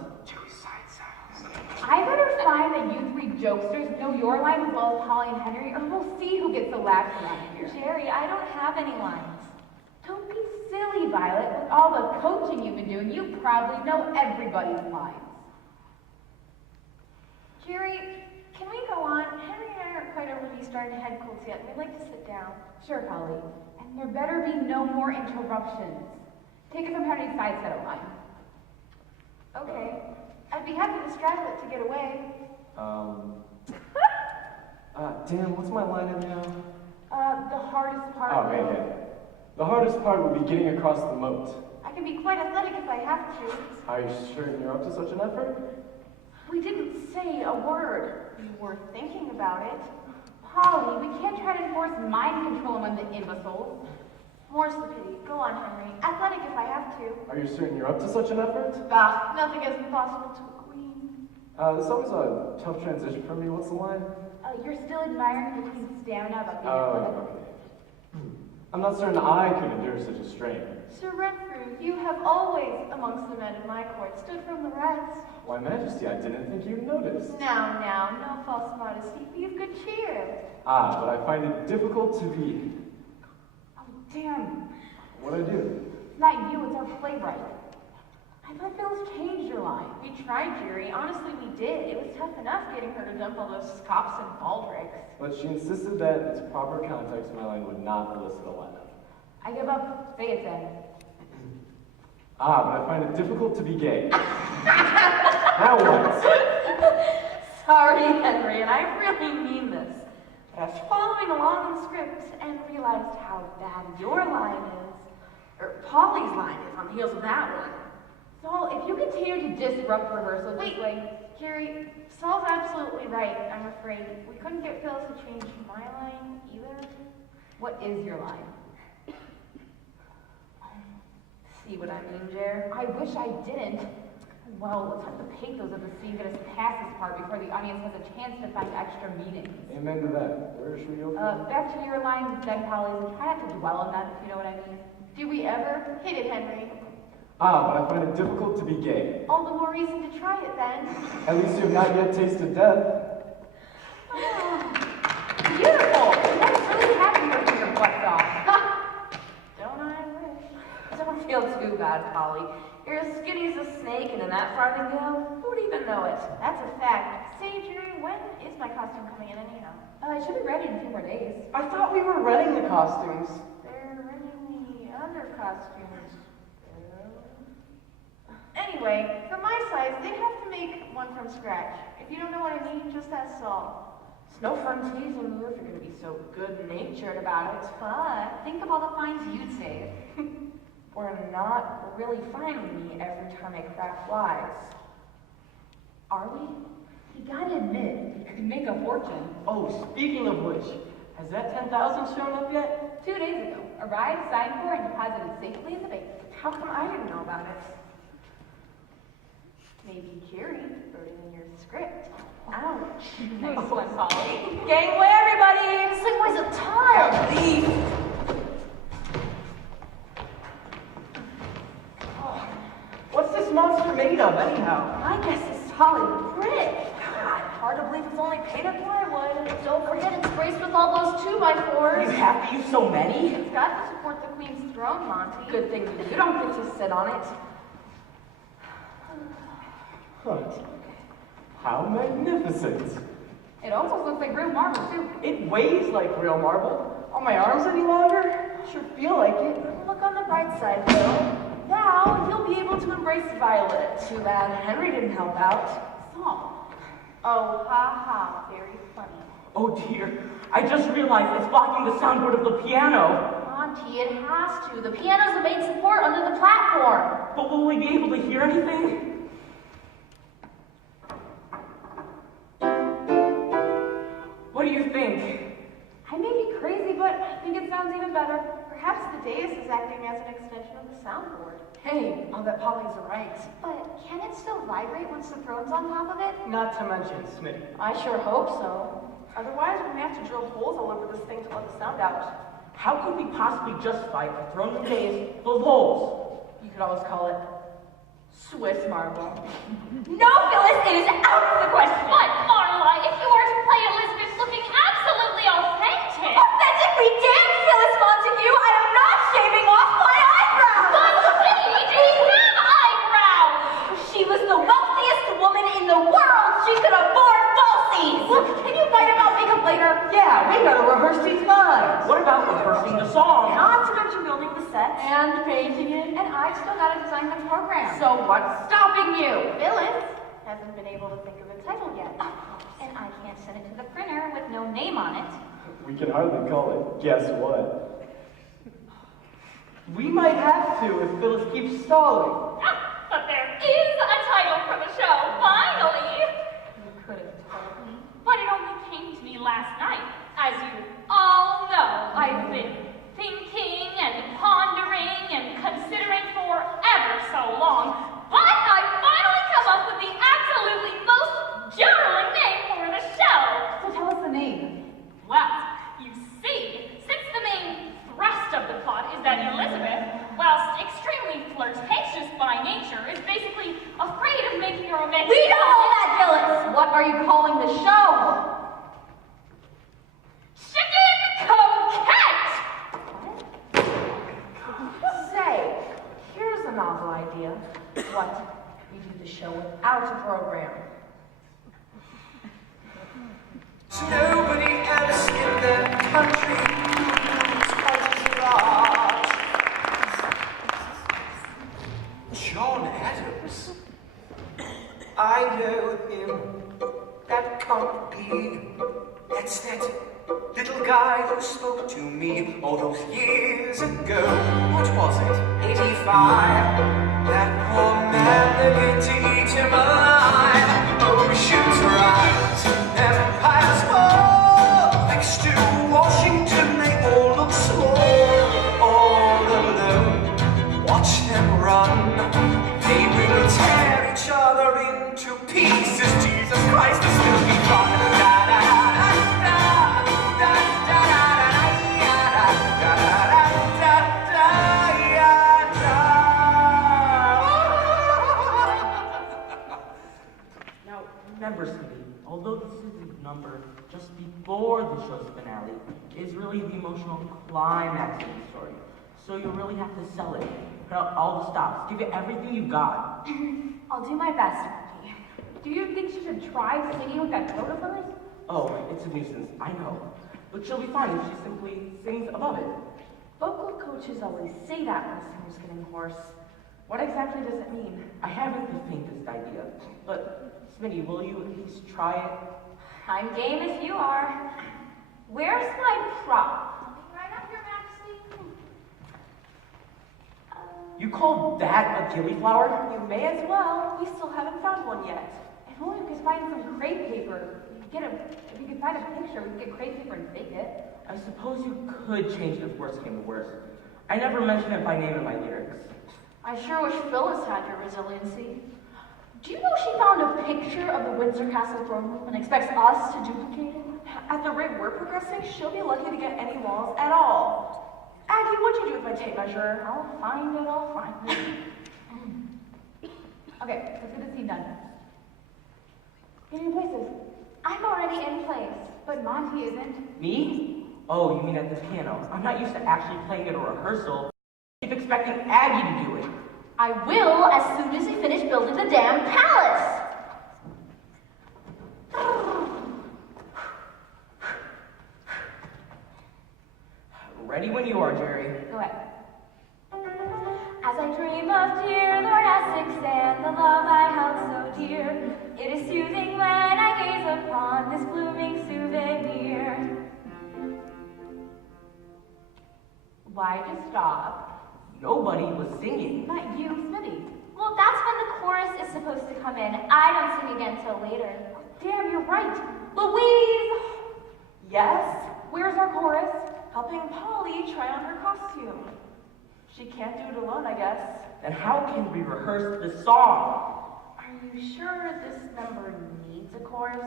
I better find that you three jokesters know your lines as well as Holly and Henry, or we'll see who gets the laughs around here. Jerry, I don't have any lines. Don't be silly, Violet. With all the coaching you've been doing, you probably know everybody's lines. Jerry, can we go on? Henry and I aren't quite over these darn head colds yet. We'd like to sit down. Sure, Holly. And there better be no more interruptions. Take it from Henry's side saddle line. Okay. I'd be happy to straddle it to get away. Damn, what's my line in now? The hardest part. Oh, okay. The hardest part will be getting across the moat. I can be quite athletic if I have to. Are you certain you're up to such an effort? We didn't say a word. We were thinking about it. Holly, we can't try to enforce mind control among the imbeciles. More's the pity. Go on, Henry. Athletic if I have to. Are you certain you're up to such an effort? Bah, nothing is impossible to a queen. This is always a tough transition for me. What's the line? You're still admiring the queen's stamina, but being Oh, okay. I'm not certain I could endure such a strain. Sir Renfrew, you have always, amongst the men of my court, stood from the rest. Why, Majesty, I didn't think you'd noticed. Now, no false modesty. Be of good cheer. Ah, but I find it difficult to be. Oh, damn. What'd I do? It's not you, it's our playwright. I thought Phyllis changed your line. We tried, Jerry. Honestly, we did. It was tough enough getting her to dump all those scops and baldricks. But she insisted that in its proper context, my line would not elicit a laugh. I give up. Say it then. Ah, but I find it difficult to be gay. Now what? Sorry, Henry, and I really mean this. But I was following along the script and realized how bad your line is, or Polly's line is on the heels of that one. Saul, if you continue to disrupt rehearsal this way... Jerry, Saul's absolutely right, I'm afraid. We couldn't get Phyllis to change my line either. What is your line? See what I mean, Jer? I wish I didn't. Well, let's have the pathos of the scene get us past this part before the audience has a chance to find extra meanings. Amen to that. Where should we go? Back to your line, then, Polly. Try not to dwell on that, if you know what I mean. Do we ever? Hit it, Henry. Ah, but I find it difficult to be gay. All the more reason to try it, then. At least you have not yet tasted death. Beautiful! I'm really happy with your butt off. Don't I wish? Don't feel too bad, Polly. You're as skinny as a snake and in that farthingale, who would even know it? That's a fact. Say, Jerry, when is my costume coming in anyhow? It should be ready in 2 more days. I thought we were renting the costumes. They're renting the other costumes. Anyway, for my size, they'd have to make one from scratch. If you don't know what I mean, just ask Saul. It's no fun teasing you if you're going to be so good-natured about it. But think of all the fines you'd save. We're not really finding me every time I craft lies. Are we? You gotta admit, you could make a fortune. Oh, speaking of which, has that 10,000 shown up yet? 2 days ago. Arrived, signed for, and deposited safely in the bank. How come I didn't know about it? Maybe Jerry wrote it in your script. Ouch. Nice one, Polly. Gangway, everybody! This thing weighs a ton! Leave! Oh, what's this monster made of, anyhow? I guess it's solid brick. God, hard to believe it's only painted plywood. Don't forget it's braced with all those 2x4s. You have to use so many? It's got to support the Queen's throne, Monty. Good thing you don't get to sit on it. Huh. How magnificent. It almost looks like real marble, too. It weighs like real marble. Are my arms any longer? Sure feel like it. Look on the bright side, Bill. Now you'll be able to embrace Violet. Too bad Henry didn't help out. Saul. Oh, ha ha, very funny. Oh dear, I just realized it's blocking the soundboard of the piano. Monty, it has to. The piano's the main support under the platform. But will we be able to hear anything? What do you think? I may be crazy, but I think it sounds sounds even better. Perhaps the dais is acting as an extension of the soundboard. Hey, I'll bet Polly's right. But can it still vibrate once the throne's on top of it? Not to mention Smitty. I sure hope so. Otherwise, we may have to drill holes all over this thing to let the sound out. How could we possibly justify a throne room days full of holes? You could always call it Swiss marble. No, Phyllis, it is out of the question. But, Marla, if you are to play Elizabeth looking absolutely authentic... Authentically damned, Phyllis Montague! I am not shaving off my eyebrows! But we have eyebrows! She was the wealthiest woman in the world! She could afford falsies! Look, can you fight about makeup later? Yeah, we gotta rehearse these lines. What about rehearsing the song? Not to mention building the set. And painting it. And I still gotta design the program. So what's stopping you? Phyllis hasn't been able to think of a title yet. And I can't send it to the printer with no name on it. We can hardly call it Guess What. We might have to if Phyllis keeps stalling. But there is a title for the show, finally! You could have told me. But it only came to me last night. As you all know, I've been thinking and pondering and considering for ever so long. But I finally come up with the absolutely most jarring name for the show. So tell us the name. Well, you see, since the main thrust of the plot is that Elizabeth, whilst extremely flirtatious by nature, is basically afraid of making a romantic... We know all that, Phyllis! What are you calling the show? Chicken Coquette! Say, here's a novel idea. What? We do the show without a program. There's nobody else in the country who's quite as large. John Adams. I know him. That can't be. That's that little guy who spoke to me all those years ago. What was it? 85. That poor man began to eat him alive. Oceans rise, empires fall. Next to Washington, they all look small. All alone, watch them run. They will tear each other into pieces. Jesus Christ, this will be fun. Now, remember, Smitty, although this is a number just before the show's finale, it is really the emotional climax of the story. So you really have to sell it. Put out all the stops. Give it everything you got. I'll do my best, Maggie. Do you think she should try singing with that throat of hers? Oh, it's a nuisance, I know. But she'll be fine if she simply sings above it. Vocal coaches always say that when a singer's getting hoarse. What exactly does it mean? I haven't the faintest idea. But, Smitty, will you at least try it? I'm game if you are. Where's my prop? Right up, Your Majesty. You call that a gillyflower? You may as well. We still haven't found one yet. If only we could find some crepe paper. If you could find a picture, we could get crepe paper and fake it. I suppose you could change it if worse came to worse. I never mention it by name in my lyrics. I sure wish Phyllis had your resiliency. Do you know she found a picture of the Windsor Castle throne room and expects us to duplicate it? At the rate we're progressing, she'll be lucky to get any walls at all. Aggie, what'd you do with my tape measure? I'll find it. Okay, let's get the scene done. Get in places. I'm already in place. But Monty isn't. Me? Oh, you mean at the piano. I'm not used to actually playing at a rehearsal. I keep expecting Aggie to do it. I will as soon as we finish building the damn palace! Ready when you are, Jerry. Go ahead. As I dream of dear Lord Essex and the love I held so dear, it is soothing when I gaze upon this blooming souvenir. Why'd you stop? Nobody was singing. Not you, Smitty. Well, that's when the chorus is supposed to come in. I don't sing again till later. Damn, you're right. Louise! Yes? Where's our chorus? Help helping Polly try on her costume. She can't do it alone, I guess. Then how can we rehearse the song? Are you sure this number needs a chorus?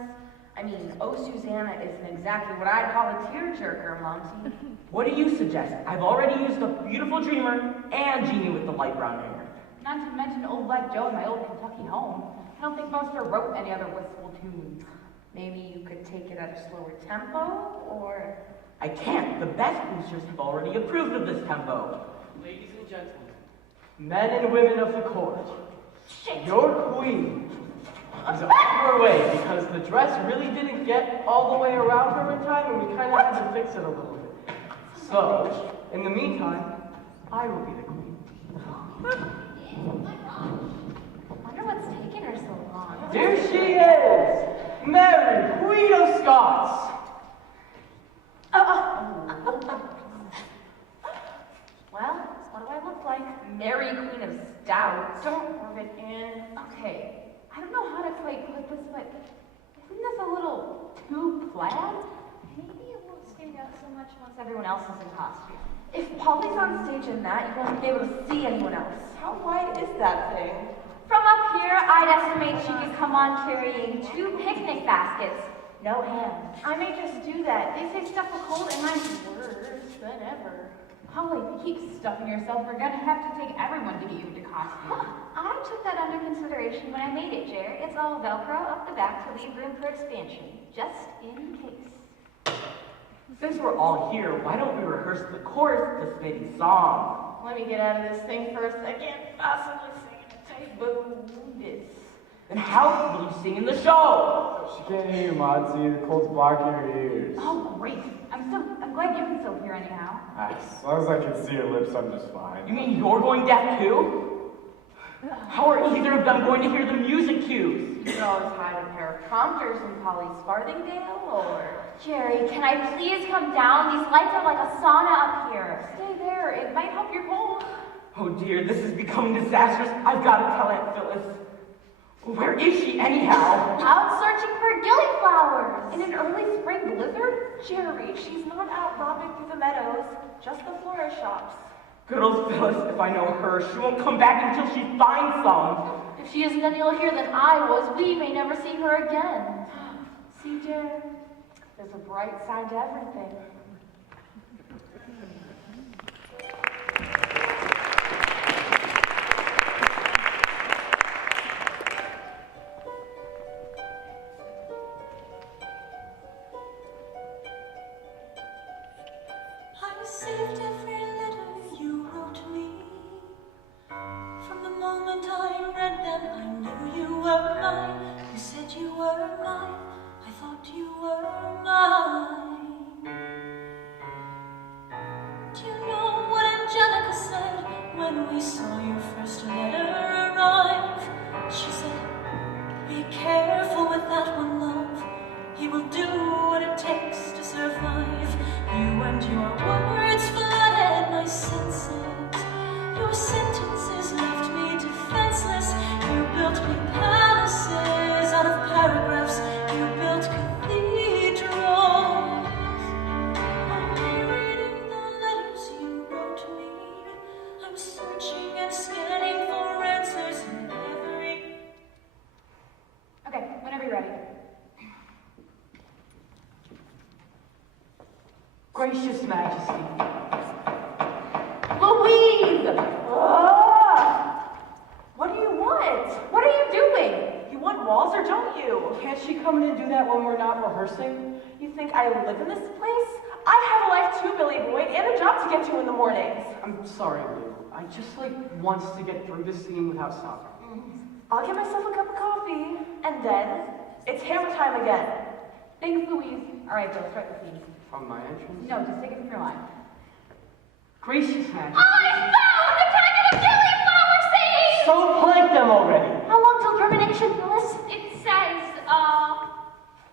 I mean, Oh Susanna isn't exactly what I'd call a tearjerker, Monty. What do you suggest? I've already used the beautiful dreamer and Jeannie with the light brown hair. Not to mention Old Black Joe in my old Kentucky home. I don't think Buster wrote any other wistful tunes. Maybe you could take it at a slower tempo, or... I can't. The best boosters have already approved of this tempo. Ladies and gentlemen, men and women of the court, your queen is on her way because the dress really didn't get all the way around her in time and we kind of had to fix it a little bit. So, in the meantime, I will be the queen. Wonder what's taking her so long. There she is! Mary, Queen of Scots! Well, what do I look like? Mary Queen of Stouts. Don't rub it in. Okay, I don't know how to quite put this, but isn't this a little too plaid? Maybe it won't stand out so much once everyone else is in costume. If Polly's on stage in that, you won't be able to see anyone else. How wide is that thing? From up here, I'd estimate she could come on carrying 2 picnic baskets. No hands. I may just do that. They say stuff will cold and mine's worse than ever. Holly, if you keep stuffing yourself, we're gonna have to take everyone to get you into costume. I took that under consideration when I made it, Jer. It's all Velcro up the back to leave room for expansion, just in case. Since we're all here, why don't we rehearse the chorus to Smitty's song? Let me get out of this thing first. I can't possibly sing in a tight boots. Then how will you sing in the show? She can't hear you, Modsy. The cold's blocking her ears. Oh, great. I'm glad you can still hear anyhow. As long as I can see her lips, I'm just fine. You mean you're going deaf too? How are either of them going to hear the music cues? You could always hide a pair of prompters in Polly's farthingale, or... Jerry, can I please come down? These lights are like a sauna up here. Stay there. It might help your cold. Oh dear, this is becoming disastrous. I've got to tell Aunt Phyllis. Where is she anyhow? Out searching for gillyflowers. In an early spring blizzard? Jerry, she's not out romping through the meadows, just the florist shops. Good old Phyllis, if I know her, she won't come back until she finds some. If she isn't any here than I was, we may never see her again. See, Jer, there's a bright side to everything. I received every letter you wrote me. From the moment I read them, I knew you were mine. You said you were mine. I thought you were mine. Do you know what Angelica said when we saw your first letter arrive? She said, be careful with that one, love. He will do what it takes to survive. You and your words flooded my senses. Your sentences left me defenseless. You built me palaces out of paragraphs. You built cathedrals. I'm rereading the letters you wrote me. I'm searching and scanning for answers in every... Okay, whenever you're ready. Gracious Majesty. Louise! What do you want? What are you doing? You want walls or don't you? Can't she come in and do that when we're not rehearsing? You think I live in this place? I have a life too, Billy Boyd, and a job to get to in the mornings. I'm sorry, Lou. I just wants to get through this scene without stopping. I'll get myself a cup of coffee, and then it's hammer time again. Thanks, Louise. All right, Bill, start the scene. From my entrance? No, just take it from your line. Gracious Majesty. I found a packet of gillyflower seeds! So plank them already! How long till germination, Phyllis? It says,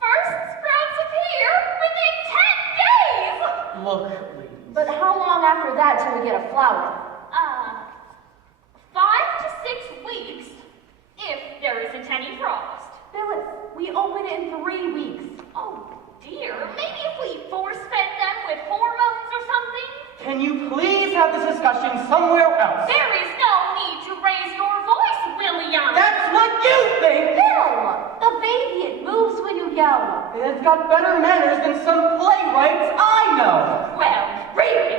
first sprouts appear within 10 days! Look, please. But how long after that till we get a flower? 5 to 6 weeks, if there isn't any frost. Phyllis, we open it in 3 weeks. Oh dear, maybe if we force-fed them with hormones or something? can you please have this discussion somewhere else? There is no need to raise your voice, William. That's what you think! Bill! The baby, it moves when you yell. And it's got better manners than some playwrights I know. Well, really,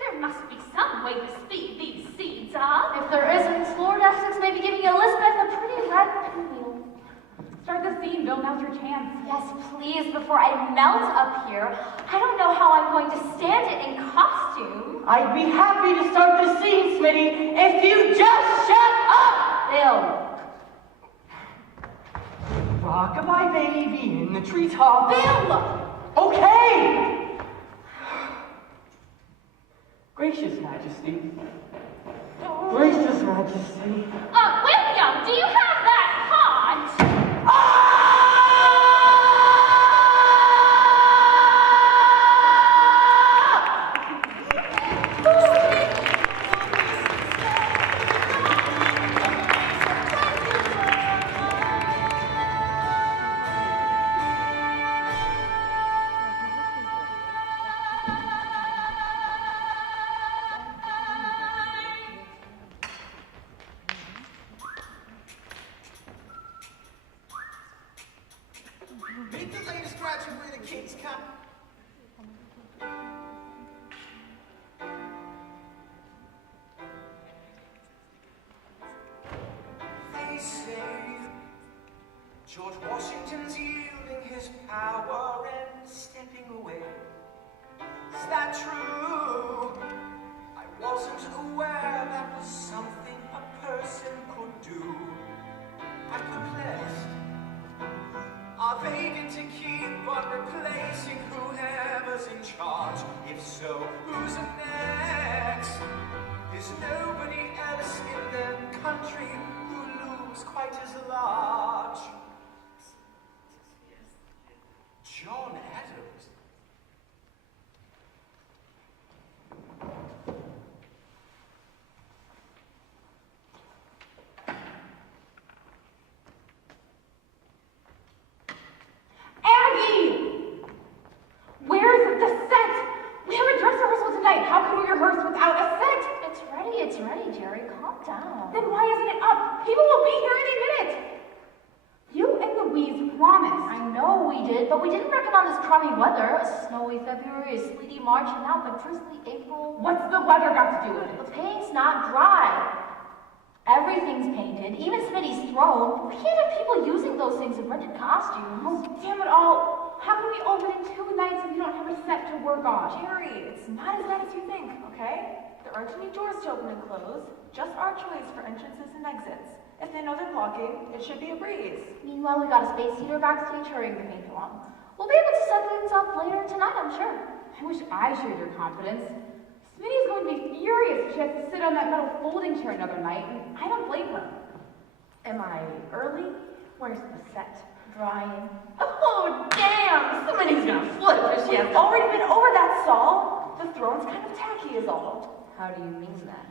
there must be some way to speed these seeds up. If there isn't, Lord Essex may be giving Elizabeth a pretty red pinwheel. Start the scene, Bill. Now's your chance. Yes, please, before I melt up here. I don't know how I'm going to stand it in costume. I'd be happy to start the scene, Smitty, if you just shut up! Bill. Rockabye baby in the treetop. Bill! Okay! Gracious Majesty. Gracious Majesty. William, do you have that pot? Meet the latest graduate of King's Cup. They say George Washington's yielding his power and stepping away. Is that true? I wasn't aware that was something a person could do. I'm perplexed. Are they going to keep on replacing whoever's in charge? If so, who's next? There's nobody else in the country who looms quite as large. John Adams. Aggie! Where's the set? We have a dress rehearsal tonight. How can we rehearse without a set? It's ready, Jerry. Calm down. Then why isn't it up? People will be here any minute. You and Louise promised. I know we did, but we didn't reckon on this crummy weather. A snowy February, a sleety March, and now the drizzly April. What's the weather got to do with it? The paint's not dry. Everything's painted, even Smitty's throne. We can't have people using those things in rented costumes. Oh, damn it all. How can we open in 2 nights if you don't have a set to work on? Jerry, it's not as bad as you think, okay? There aren't any doors to open and close, just archways for entrances and exits. If they know they're blocking, it should be a breeze. Meanwhile, we got a space heater backstage hurrying the paint along. We'll be able to set things up later tonight, I'm sure. I wish I shared your confidence. Smitty's going to be furious if she has to sit on that metal folding chair another night, and I don't blame her. Am I early? Where's the set? Drying. Oh, damn! Somebody's gonna flip if she has already been over that, Saul. The throne's kind of tacky is all. How do you mean that?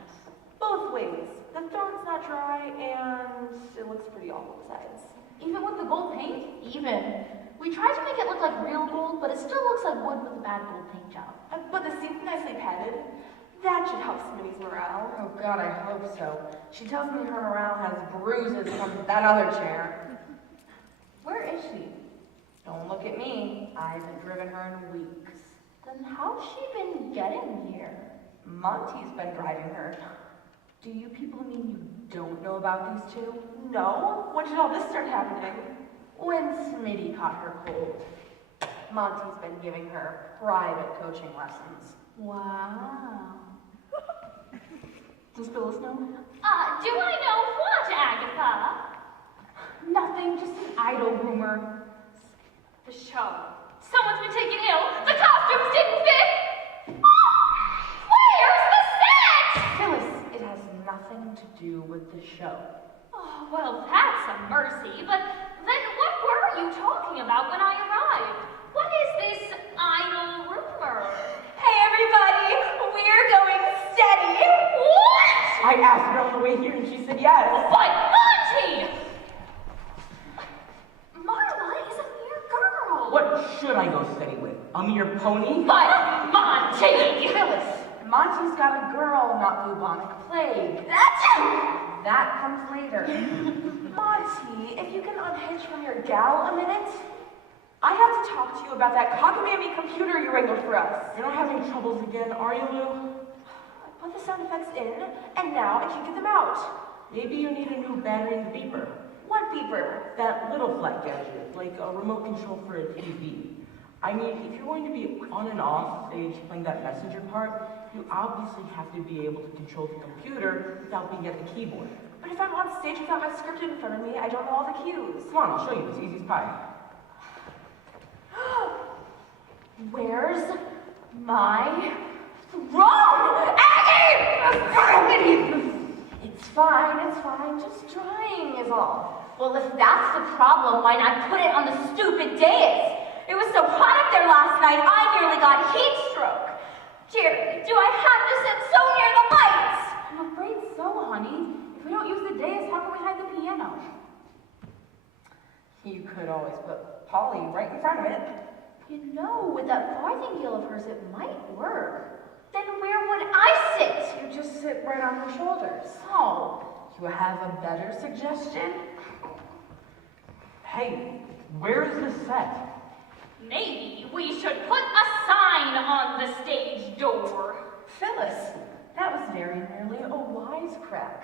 Both ways. The throne's not dry, and it looks pretty awful besides. Even with the gold paint? Even. We tried to make it look like real gold, but it still looks like wood with a bad gold paint job. But the seat's nicely padded. That should help Smitty's morale. Oh God, I hope so. She tells me her morale has bruises from that other chair. Where is she? Don't look at me. I haven't driven her in weeks. Then how's she been getting here? Monty's been driving her. Do you people mean you don't know about these two? No? When did all this start happening? When Smitty caught her cold. Monty's been giving her private coaching lessons. Wow. Does Phyllis know? Do I know what, Agatha? Nothing, just an idle rumor. The show. Someone's been taken ill. The costumes didn't fit. Where's the set? Phyllis, it has nothing to do with the show. Oh, well, that's a mercy. But then what were you talking about when I arrived? What is this idle rumor? Hey everybody, we're going steady. What? I asked her on the way here and she said yes. But Monty! Marla is a mere girl. What should I go steady with? A mere pony? But Monty! Phyllis, Monty's got a girl, not bubonic plague. That comes later. Monty, if you can unhitch from your gal a minute, I have to talk to you about that cockamamie computer you wrangled for us. You're not having troubles again, are you, Lou? I put the sound effects in, and now I can get them out. Maybe you need a new battery in the beeper. What beeper? That little flat gadget, like a remote control for a TV. I mean, if you're going to be on and off stage playing that messenger part, you obviously have to be able to control the computer without being at the keyboard. But if I'm on stage without my script in front of me, I don't know all the cues. Come on, I'll show you. It's easy as pie. Where's my throne? Aggie! It's fine. Just trying is all. Well, if that's the problem, why not put it on the stupid dais? It was so hot up there last night, I nearly got heat stroke. Jerry, do I have to sit so near the lights? I'm afraid so, honey. If we don't use the dais, how can we hide the piano? You could always put Polly right in front of it. You know, with that farthingale of hers, it might work. Then where would I sit? You just sit right on her shoulders. Oh, You have a better suggestion? Hey, where is this set? Maybe we should put a sign on the stage door. Phyllis, that was very nearly a wisecrack.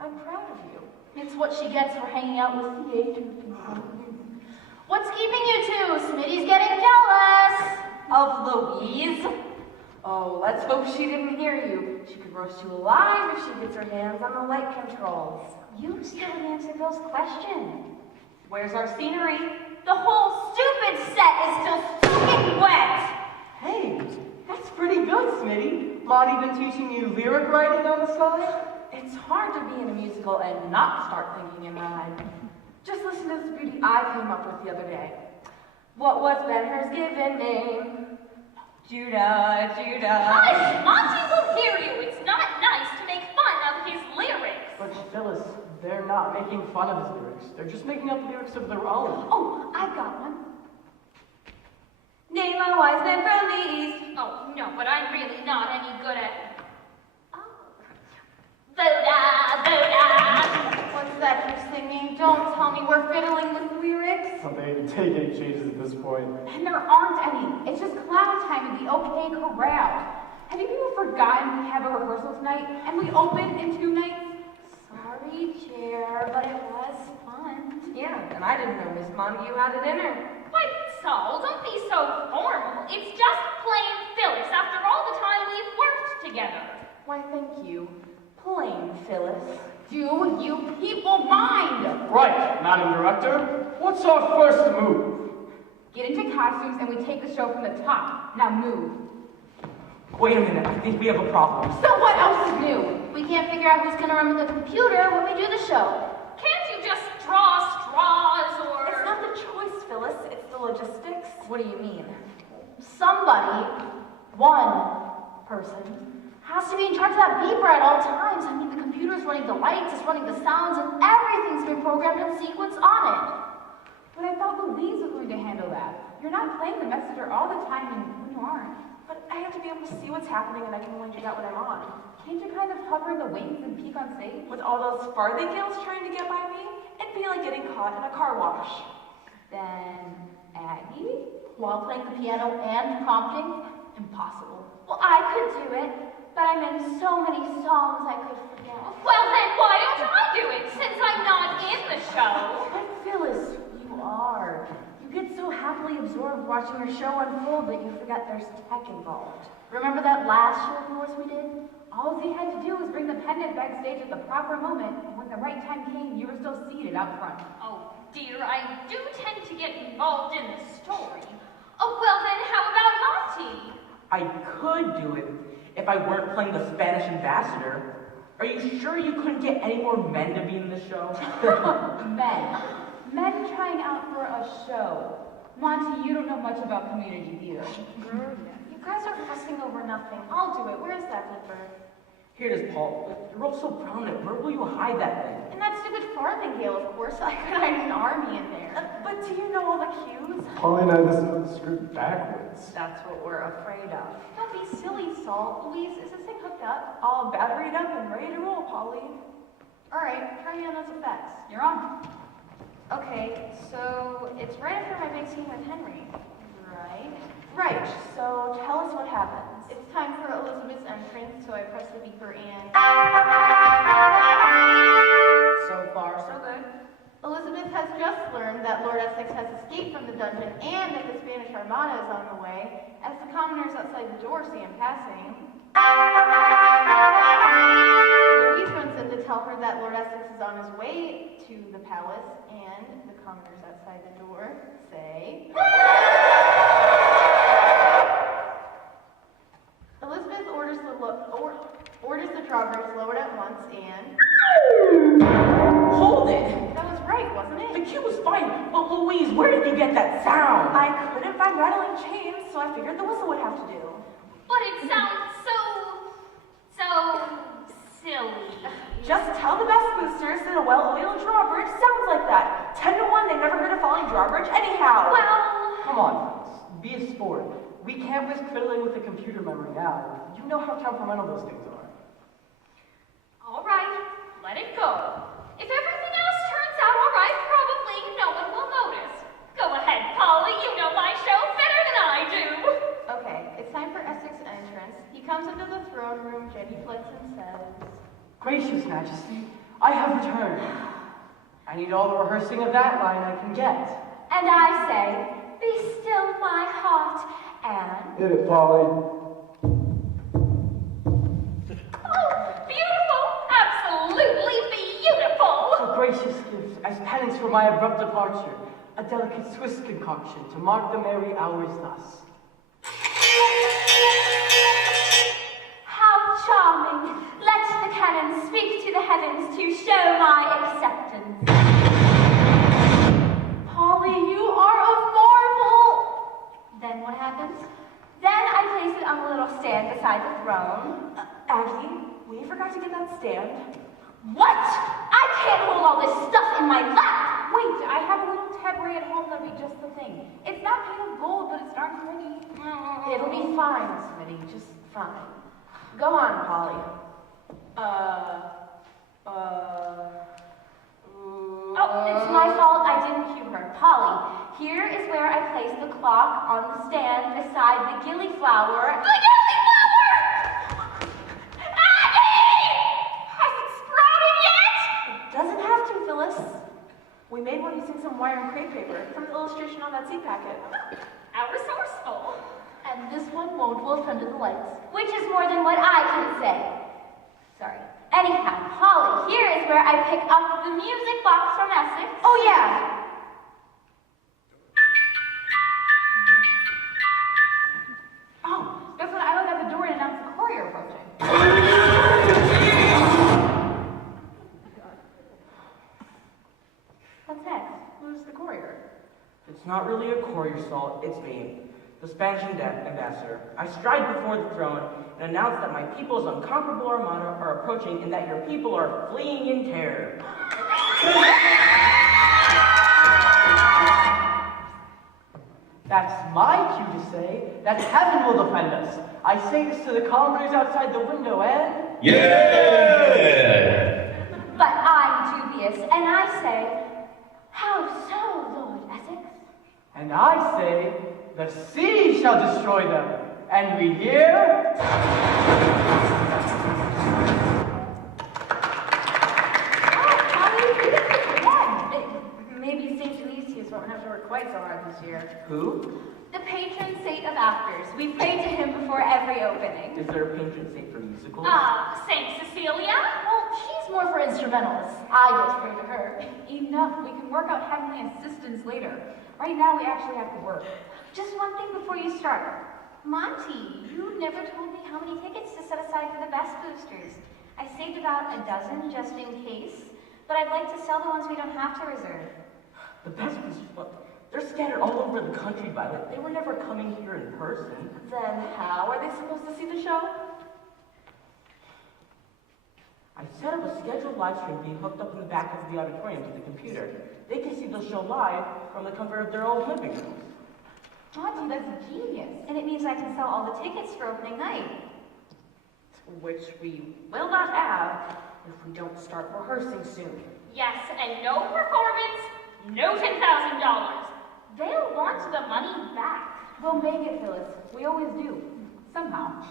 I'm proud of you. it's what she gets for hanging out with theater people. What's keeping you two? Smitty's getting jealous of Louise. Oh, let's hope she didn't hear you. She could roast you alive if she gets her hands on the light controls. You still answer Bill's question. Where's our scenery? The whole stupid set is still soaking wet. Hey, that's pretty good, Smitty. Monty been teaching you lyric writing on the side? It's hard to be in a musical and not start thinking in rhyme. Just listen to this beauty I came up with the other day. What was Ben-Hur's given name? Judah. Hush! Monty will hear you. It's not nice to make fun of his lyrics. But Phyllis, they're not making fun of his lyrics. They're just making up lyrics of their own. Oh, I've got one. Name a wise man from the east. Oh, no, but I'm really not any good at... What's that you're singing? Don't tell me we're fiddling with lyrics. Oh, baby, take 8 changes at this point. And there aren't any. It's just class time in the OK Corral. Have you people forgotten we have a rehearsal tonight and we open in 2 nights? Sorry, Chair, but it was fun. Yeah, and I didn't know Miss Montague had it in her. Why, Saul, don't be so formal. It's just plain Phyllis after all the time we've worked together. Why, thank you. Plain Phyllis. Do you people mind? Right, Madam Director. What's our first move? Get into costumes and we take the show from the top. Now move. Wait a minute, I think we have a problem. So what else is new? We can't figure out who's gonna run the computer when we do the show. Can't you just draw straws or... It's not the choice, Phyllis. It's the logistics. What do you mean? Somebody, one person, has to be in charge of that beeper at all times. I mean, the computer's running the lights, it's running the sounds, and everything's been programmed in sequence on it. But I thought Louise was going to handle that. You're not playing the messenger all the time when you aren't. But I have to be able to see what's happening, and I can only do that when I'm on. Can't you kind of hover in the wings and peek on stage? With all those farthingales trying to get by me, it'd be like getting caught in a car wash. Then, Aggie? While playing the piano and prompting, impossible. Well, I could do it, but I'm in so many songs I could forget. Well, then why don't I do it, since I'm not in the show? But Phyllis, you are. You get so happily absorbed watching your show unfold that you forget there's tech involved. Remember that last show of yours we did? All he had to do was bring the pendant backstage at the proper moment, and when the right time came, you were still seated out front. Oh, dear, I do tend to get involved in the story. Oh, well then, how about Monty? I could do it if I weren't playing the Spanish ambassador. Are you sure you couldn't get any more men to be in the show? Men trying out for a show. Monty, you don't know much about community theater. You guys are fussing over nothing. I'll do it. Where's that beeper? Here it is, Paul. You're all so prominent. Where will you hide that thing? In that stupid farthingale, of course. I could hide an army in there. But do you know all the cues? Polly and I listened to the script backwards. That's what we're afraid of. Don't be silly, Salt. Louise, is this thing hooked up? All batteried up and ready to roll, Polly. All right, try me on those effects. You're on. Okay, so it's right after my big scene with Henry, right? Right, so tell us what happens. It's time for Elizabeth's entrance, so I press the beeper and... So far, so good. Elizabeth has just learned that Lord Essex has escaped from the dungeon and that the Spanish Armada is on the way, as the commoners outside the door see him passing. Louise runs in to tell her that Lord Essex is on his way to the palace, and the commoners outside the door say... Elizabeth orders the drawbridge lowered at once, and... Hold it! That was right, wasn't it? The cue was fine, but Louise, where did you get that sound? I couldn't find rattling chains, so I figured the whistle would have to do. But it sounds so silly. Just tell the best boosters that a well-oiled drawbridge sounds like that. 10 to 1, they never heard a falling drawbridge anyhow. Well, Come on, friends. Be a sport. We can't risk fiddling with the computer memory now. You know how temperamental those things are. all right, let it go. If everything else turns out all right, probably no one will notice. Go ahead, Polly, you know my show better than I do. Okay, it's time for Essex's entrance. He comes into the throne room, genuflects and says... Gracious Majesty, I have returned. I need all the rehearsing of that line I can get. And I say, be still my heart, and... Hit it, Polly. Oh, beautiful, absolutely beautiful. So gracious gift, as penance for my abrupt departure, a delicate Swiss concoction to mark the merry hours thus. How charming! Let the cannon speak to the heavens to show my acceptance. Polly, you are of marble! Then what happens? Then I place it on a little stand beside the throne. Aggie, we forgot to get that stand. What? I can't hold all this stuff in my lap! Wait, I have a little tabouret at home that'll be just the thing. It's not made of gold, but it's darn pretty. It'll be fine, Smitty, just fine. Go on, Polly. Oh, it's my fault I didn't cue her. Polly, here is where I place the clock on the stand beside the gillyflower. The gillyflower! Aggie! Has it sprouted yet? Doesn't have to, Phyllis. We made one using some wire and crepe paper from the illustration on that seed packet. How resourceful. And this one won't wilt under the lights, which is more than what I can say. Sorry. Anyhow, Polly, here is where I pick up the music box from Essex. Oh, yeah! Oh, that's when I look at the door and announce the courier approaching. What's next? Who's the courier? It's not really a courier, Salt. It's me, the Spanish ambassador. I stride before the throne and announce that my people's unconquerable armada are approaching and that your people are fleeing in terror. That's my cue to say that heaven will defend us. I say this to the commoners outside the window, and... Yeah! But I'm dubious, and I say, how so, Lord Essex? And I say, the sea shall destroy them. And we hear... Maybe St. Genesius won't have to work quite so hard this year. Who? The patron saint of actors. We pray to him before every opening. Is there a patron saint for musicals? Saint Cecilia? Well, she's more for instrumentalists. I just pray to her. Enough. We can work out heavenly assistance later. Right now, we actually have to work. Just one thing before you start. Monty, you never told me how many tickets to set aside for the best boosters. I saved about a dozen just in case, but I'd like to sell the ones we don't have to reserve. The best was, they're scattered all over the country, Violet. They were never coming here in person. Then how are they supposed to see the show? I set up a scheduled live stream being hooked up in the back of the auditorium to the computer. They can see the show live from the comfort of their own living rooms. Monty, that's genius. And it means I can sell all the tickets for opening night. Which we will not have if we don't start rehearsing soon. Yes, and no performance, no $10,000. They'll want the money back. We'll make it, Phyllis. We always do. Somehow.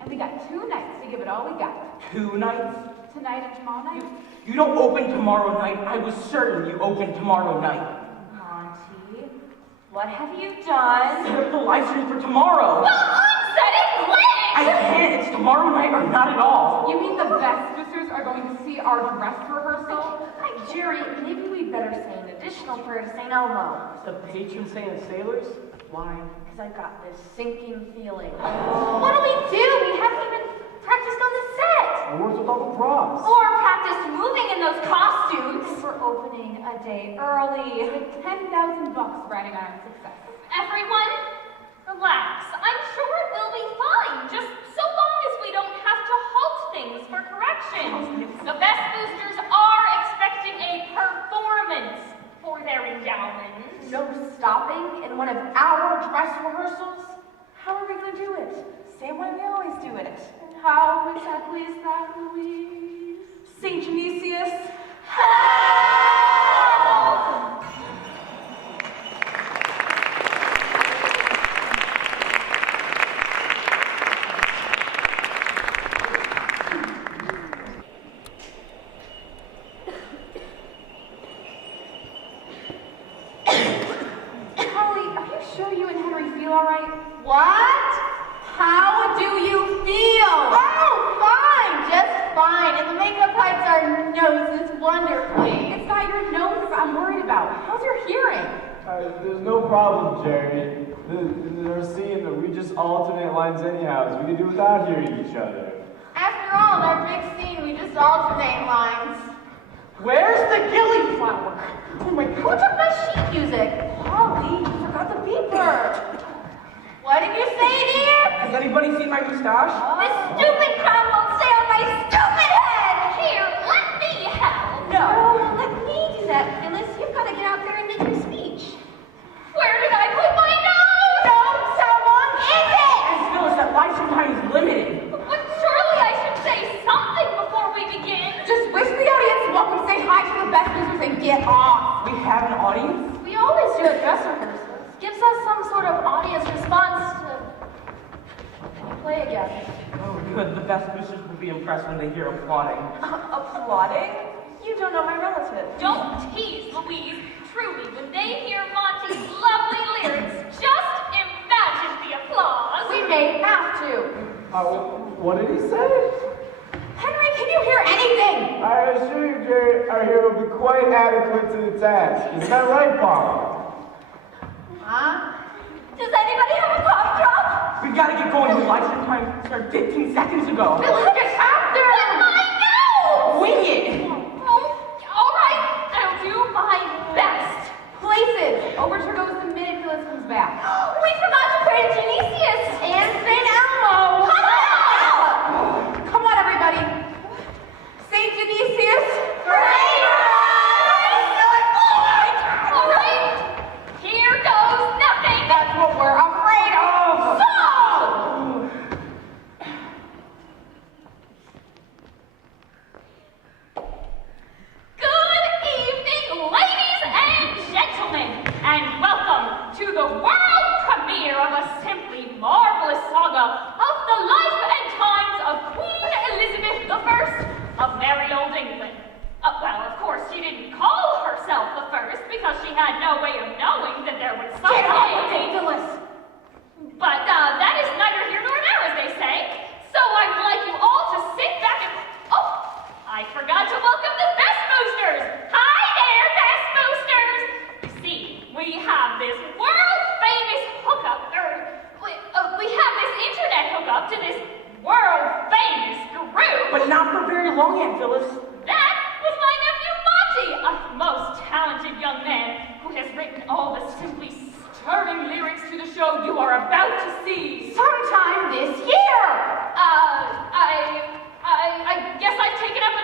And we got 2 nights to give it all we got. 2 nights? Tonight and tomorrow night. You don't open tomorrow night. I was certain you opened tomorrow night. Monty, what have you done? Set up the live stream for tomorrow. Well, I'm setting plans! I can't. It's tomorrow night or not at all. You mean the Best Boosters are going to see our dress rehearsal? Jerry, maybe we'd better say an additional prayer to St. Elmo. The patron saint of sailors? Why? Because I've got this sinking feeling. What do? We haven't even practiced on the set. Where's with all the props? Or practiced moving in those costumes. We're opening a day early. With $10,000 riding on our success. Everyone, relax. I'm sure it will be fine, just so long as we don't have to halt things for corrections. The Best Boosters are expecting a performance for their endowment. No stopping in one of our dress rehearsals? How are we going to do it? Same way we always do it. And how exactly is that, Louise? St. Genesius, Holly, are you sure you and Henry feel all right? What? How do you feel? Oh, fine, just fine. And the makeup hides our noses wonderfully. It's not your nose I'm worried about. How's your hearing? There's no problem, Jeremy. They're seeing that we just alternate lines anyhow, so we can do without hearing each other. After all, in our big scene, we just alternate lines. Where's the gillyflower? Oh my Who god. took my sheet music? Holly, you forgot the beeper. What did you say, dear? Has anybody seen my moustache? This stupid crown won't stay on my stupid head! Here, let me help. No, let me do that, Phyllis. You've got to get out there and make your speech. Where did I put my nose? No, someone is it! Phyllis, that live time is limited. But surely I should say something before we begin. Just wish the audience welcome, say hi to the Best Boosters, and get off. We have an audience? We always do at dress rehearsals. Gives us some sort of audience response to... Can you play again? Oh, good. The Best Boosters will be impressed when they hear applauding. applauding? You don't know my relative. Don't tease, Louise. Truly, when they hear Monty's lovely lyrics, just imagine the applause. We may have to. What did he say? Henry, can you hear anything? I assure you, Jerry, our hero will be quite adequate to the task. Is that right, Bob? Huh? Does anybody have a cough drop? We gotta get going. The live stream time started 15 seconds ago. Phyllis, get after But him! my nose! Wing it! Oh, all right, I'll do my best. Places. Overture goes the minute Phyllis comes back. We forgot to pray to Genesius and St. Elmo. Come on, everybody. St. Genesius, Pray for All right, here goes nothing. that's what we're afraid of. Good evening, ladies and gentlemen, and welcome to the world premiere of a simply marvelous saga of the life and times of Queen Elizabeth I of merry old England. Well, of course, she didn't call herself the first because she had no way of knowing that there would someday be. But that is neither here nor there, as they say. So I would like you all to sit back and... Oh, I forgot to welcome the Best Boosters. Hi there, Best Boosters. You see, we have this world-famous hookup, we have this internet hookup to this world-famous group. But not for very long, Aunt Phyllis. That was my nephew Monty, a most talented young man who has written all the simply stirring lyrics to the show you are about to see. Sometime this year. I guess I've taken up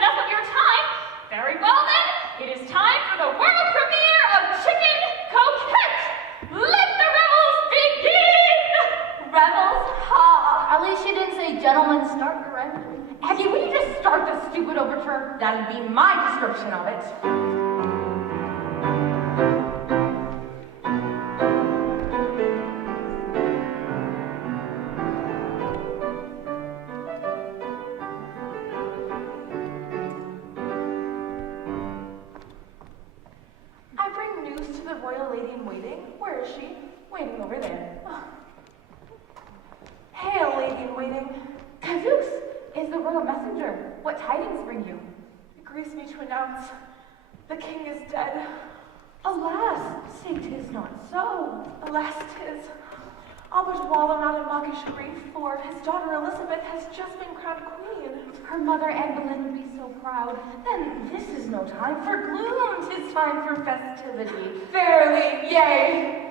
the gentleman start directly. Aggie, will you just start this stupid overture? That'd be my description of it. I bring news to the royal lady in waiting. Where is she? Waiting over there. Hail, lady in waiting. Zeus is the royal messenger. What tidings bring you? It grieves me to announce the king is dead. Alas, say 'tis not so. Alas, 'tis. I'll but wallow not in mawkish grief, for his daughter Elizabeth has just been crowned queen. Her mother Anne Boleyn would be so proud. Then this is no time for gloom, 'tis time for festivity. Verily, yea.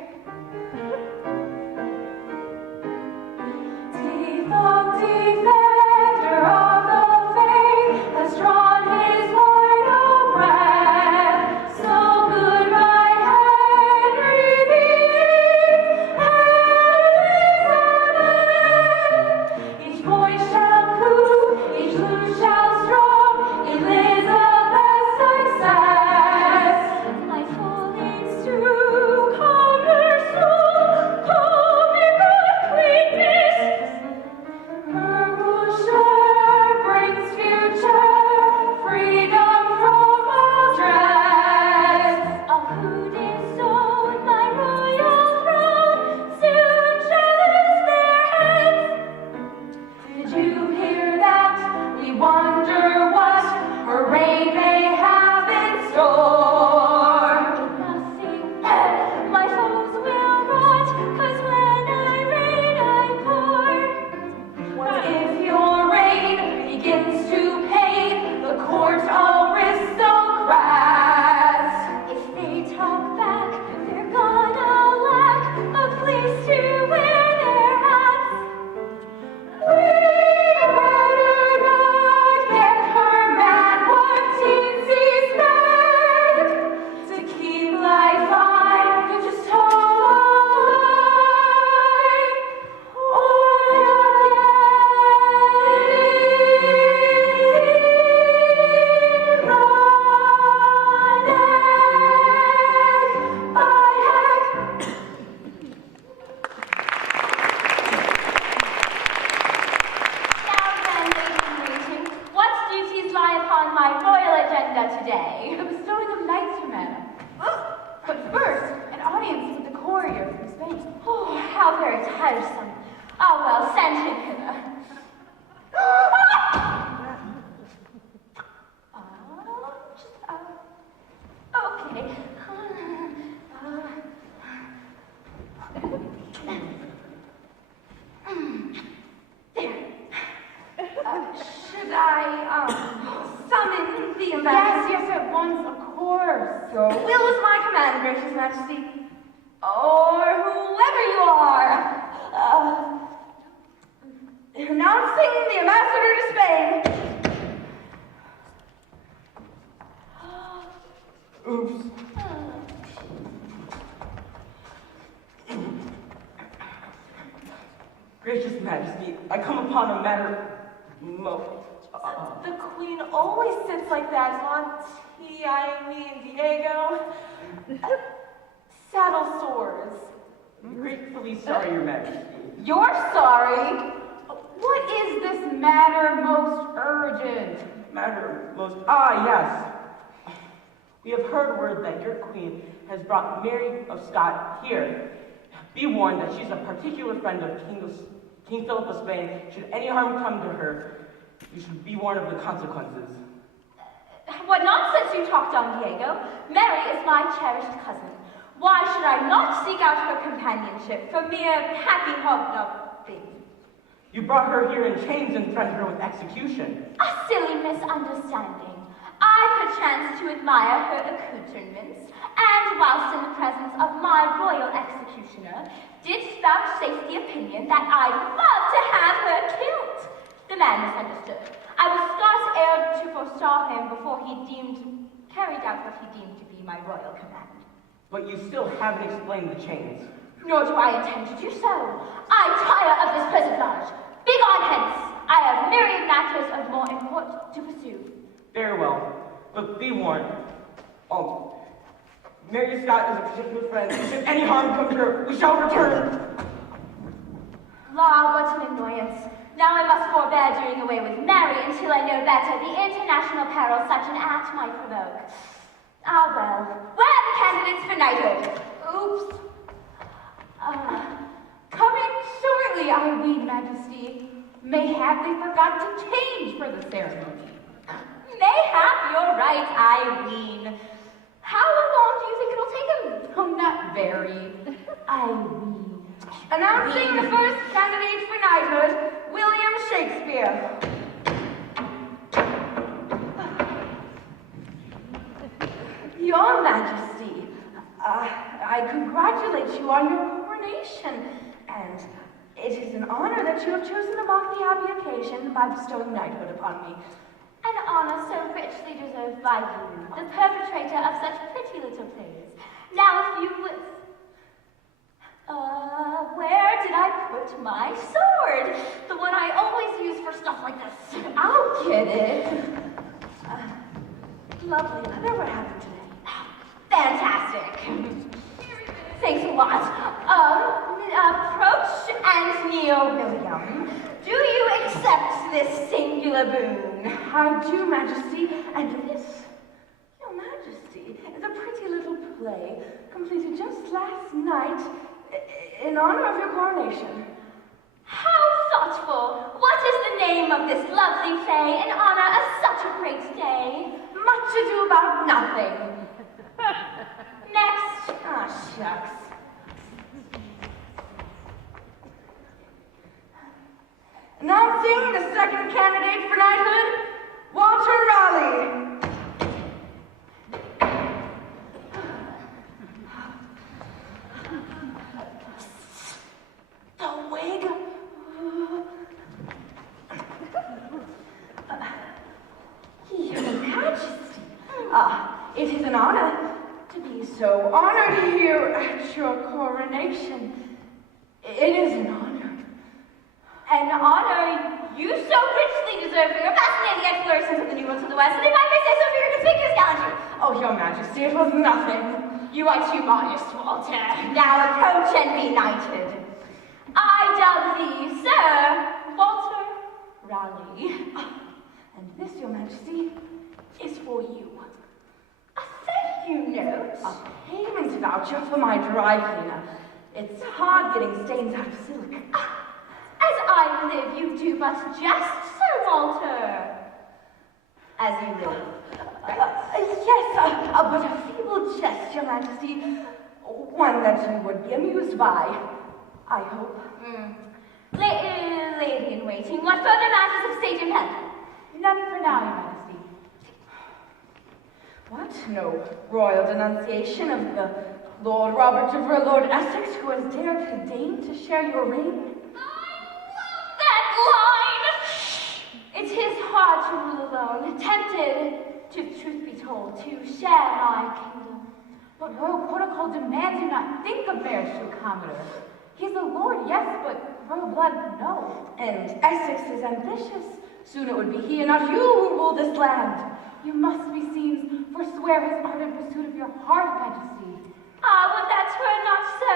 Defender of the faith has drawn his vital breath. So goodbye, Henry VIII and Elizabeth. Each voice shall prove, each loom shall strong Elizabeth's success. My soul needs to calm her soul, calm in the greatness. Her boucher brings future freedom from all dread. All who disown my royal throne soon shall lose their heads. Did you hear that? We wonder what her reign may have in store. Nothing my foes will rot, 'cause when I reign I pour. If your reign begins to pain the court aristocrats, if they talk back, they're gonna lack a place to wear their hats. We better not get her mad what teensies beg to keep life fine, just hold alive. What duties lie upon my royal agenda today? The bestowing of knights, Your Madam. But first, an audience with the courier from Spain. Oh, how very tiresome. Oh, well, send him hither. Okay. There. Should I, summon the ambassador? Yes, at once, of course. Your will is my command, gracious majesty. Or whoever you are. Announcing the ambassador to Spain. Oops. Gracious Majesty, I come upon a matter The queen always sits like that, Diego. Saddle sores. Gratefully sorry, Your Majesty. You're sorry. What is this matter most urgent? Yes. We have heard word that your queen has brought Mary of Scott here. Be warned that she's a particular friend of King Philip of Spain. Should any harm come to her, you should be warned of the consequences. What nonsense you talk, Don Diego. Mary is my cherished cousin. Why should I not seek out her companionship for mere happy hobnobbing? You brought her here in chains and threatened her with execution. A silly misunderstanding. I perchance to admire her accoutrements, and whilst in the presence of my royal executioner, did vouchsafe the opinion that I'd love to have her killed. The man misunderstood. I was scarce able to forestall him before he carried out what he deemed to be my royal command. But you still haven't explained the chains. Nor do I intend to do so. I tire of this persiflage. Begone hence! have myriad matters of more import to pursue. Very well, but be warned. Mary Scott is a particular friend. Should any harm come to her, we shall return. La, what an annoyance. Now I must forbear doing away with Mary until I know better the international peril such an act might provoke. Ah, well. Where are the candidates for knighthood? Oops. Coming shortly, I ween, Majesty. Mayhap they forgot to change for the ceremony. Mayhap you're right, I ween. How long do you think it'll take him? Oh, not very. I ween. Announcing the first candidate for knighthood, William Shakespeare. Your Majesty, I congratulate you on your coronation, and it is an honor that you have chosen to mark the happy occasion by bestowing knighthood upon me. An honor so richly deserved by you, the perpetrator of such pretty little plays. Now if you would... where did I put my sword? The one I always use for stuff like this. I'll get it. Lovely leather, what happened today? Fantastic. Thanks a lot. Approach and kneel, William. Do you accept this singular boon? I do, Majesty, and this, Your Majesty, is a pretty little play completed just last night in honor of your coronation. How thoughtful! What is the name of this lovely play in honor of such a great day? Much ado about nothing. Next. Ah, shucks. Announcing the second candidate for knighthood, Walter Raleigh. The wig. Your Majesty. It is an honor to be so honored here at your coronation. It is an honor. An honor you so richly deserve for your fascinating explorations of the New World to the West, and if I may say so, for your conspicuous gallantry. Oh, Your Majesty, it was nothing. You are too modest, Walter. Now approach and be knighted. I dub thee, Sir Walter Raleigh. And this, Your Majesty, is for you. A thank you note. A payment voucher for my dry cleaner. It's hard getting stains out of silk. As I live, you do but jest, Sir Walter. As you live. Yes, but a feeble jest, Your Majesty. One that you would be amused by, I hope. Lady in waiting, what further matters of state impend? None for now, Your Majesty. What? No royal denunciation of the Lord Robert de Vere, Lord Essex, who has dared to deign to share your reign? It is hard to rule alone, tempted, to truth be told, to share my kingdom. But royal protocol demands you not think of marriage to a commodore. He's a lord, yes, but royal blood, no. And Essex is ambitious. Soon it would be he and not you who rule this land. You must be seen forswear his ardent pursuit of your heart, Majesty. Ah, would that were not so.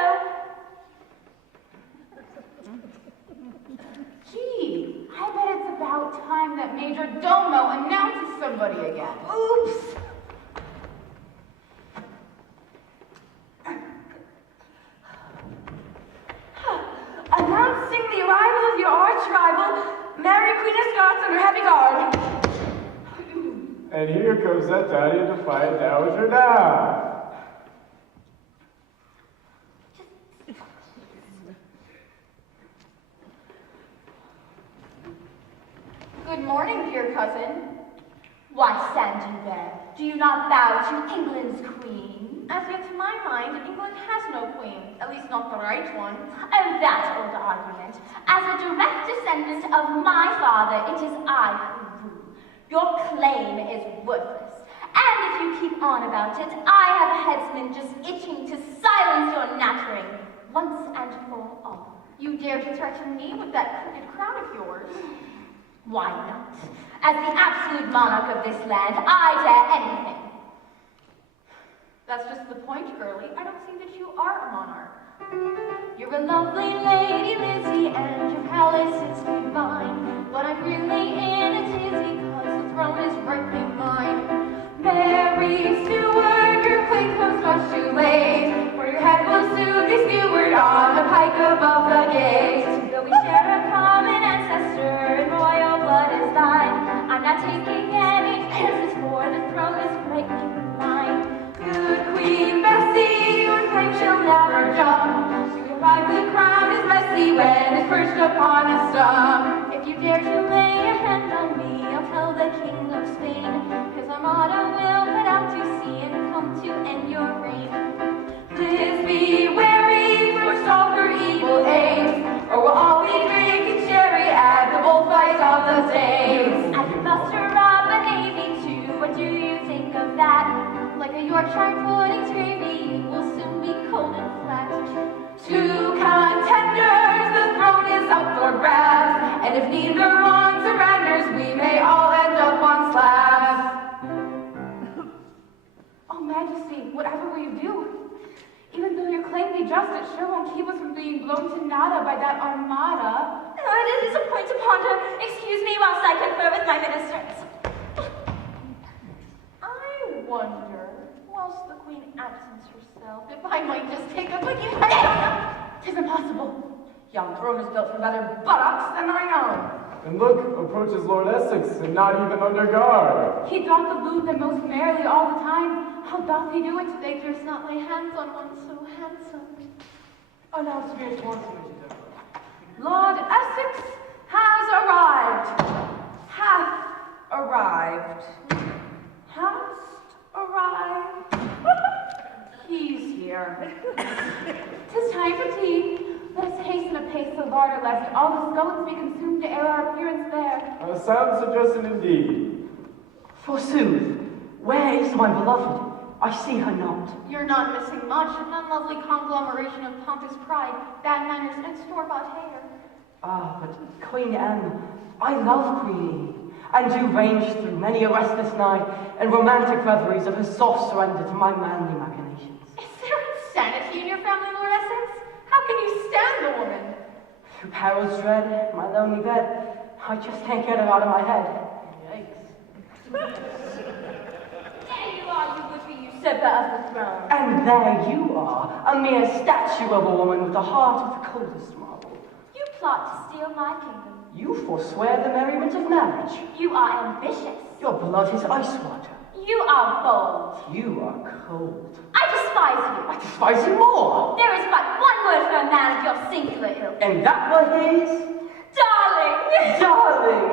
Gee, I bet it's about time that Major Domo announces somebody again. Oops! Announcing the arrival of your arch rival, Mary Queen of Scots under heavy guard. And here comes that tiny defiant dowager now. Good morning, dear cousin. Why stand you there? Do you not bow to England's queen? As yet, to my mind, England has no queen. At least not the right one. Oh, that old argument. As a direct descendant of my father, it is I who rule. Your claim is worthless. And if you keep on about it, I have a headsman just itching to silence your nattering once and for all. You dare to threaten me with that crooked crown of yours? Why not? As the absolute monarch of this land, I dare anything. That's just the point, girlie. I don't see that you are a monarch. You're a lovely lady, Lizzie, and your palace is divine. But I'm really in a tizzy, cause the throne is rightly mine. Mary Stuart, your quaint clothes much too late, for your head will soon be skewered on the pike above the gate. Though we share a common ancestor and royal blood is thine, I'm not taking any chances, for the throne is rightly mine. Good Queen Bessie, your claim shall never jump. To revive the crown is messy when it's perched upon a stump. If you dare to lay a hand on me, I'll tell the King of Spain, cause Armada will put out to sea and come to end your reign. Liz, be wary, forestall her evil aims, or we'll all be drinking sherry at the bullfight of the Thames. I can muster up a navy too, what do you think of that? Like a Yorkshire pudding's gravy, you will soon be cold and flat. Two contenders, the throne is up for grabs, and if neither one surrenders, we may all end up on slabs. Oh, Majesty, whatever will you do? Even though your claim be just, it sure won't keep us from being blown to nada by that armada. It is a point to ponder. Excuse me whilst I confer with my ministers. I wonder, whilst the Queen absents herself, if I might just take a quickie. Tis impossible. Young throne is built from better buttocks than I know. And look, approaches Lord Essex, and not even under guard. He doth elude them most merrily all the time. How doth he do it? They durst not lay hands on one so handsome. Announce me at once, Lady Deborah. Lord Essex has arrived. Hath arrived. Hast arrived. He's here. 'Tis time for tea. Let us hasten apace the larder, lest all the scullens be consumed to air our appearance there. A sound suggestion indeed. Forsooth, where is my beloved? I see her not. You're not missing much. An unlovely conglomeration of pompous pride, bad manners, and store-bought hair. Ah, but Queen Anne, I love Queen Anne, and do range through many a restless night and romantic reveries of her soft surrender to my manly machinations. Is there insanity in your family, Lord Essex? How can you stand the woman? Through perils dread, my lonely bed, I just can't get her out of my head. There you are, you would-be usurper of the throne. And there you are, a mere statue of a woman with a heart of the coldest marble. You plot to steal my kingdom. You forswear the merriment of marriage. You are ambitious. Your blood is ice water. You are bold. You are cold. I despise you. I despise you more. There is but one word for a man of your singular ilk. And that word is? Darling! Darling!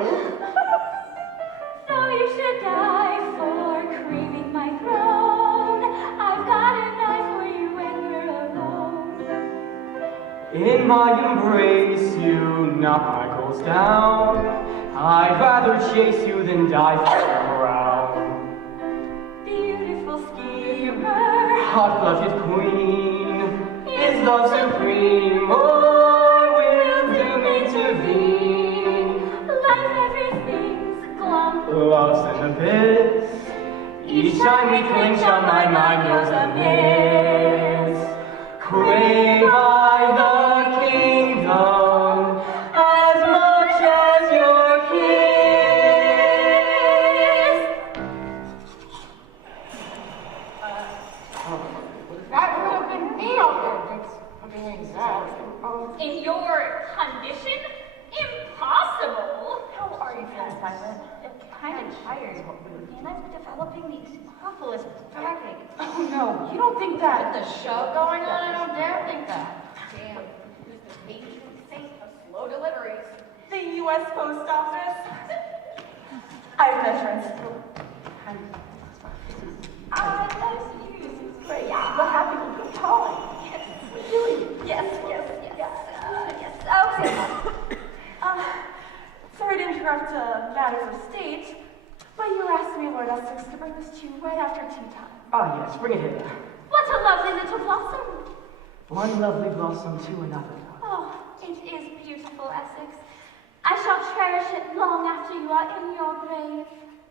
Though you should die for craving my throne, I've got a knife for you when we're alone. In my embrace you knock my goals down. I'd rather chase you than die for a crown. Beautiful schemer, Hot-blooded queen, is love supreme, or will doom intervene? life everything's glum. Love's an abyss. Each time we clinch on my mind goes amiss. Crave I the kingdom as much as your kiss. That would have been me on there. It's being exact. In your condition? Impossible! How are you feeling, Simon? Kind of tired. And I'm developing the esophagus backache. Oh no, you don't think that. With the show going on, I don't dare think that. Damn. Who's the patron saint of slow deliveries? The U.S. Post Office. I have measurements. That's you. This is great. What happened to you calling? Yes. Okay. Sorry to interrupt matters of state, but you asked me, Lord Essex, to bring this to you right after tea time. Ah, yes, bring it here. What a lovely little blossom. One lovely blossom to another. Oh, it is beautiful, Essex. I shall treasure cherish it long after you are in your grave.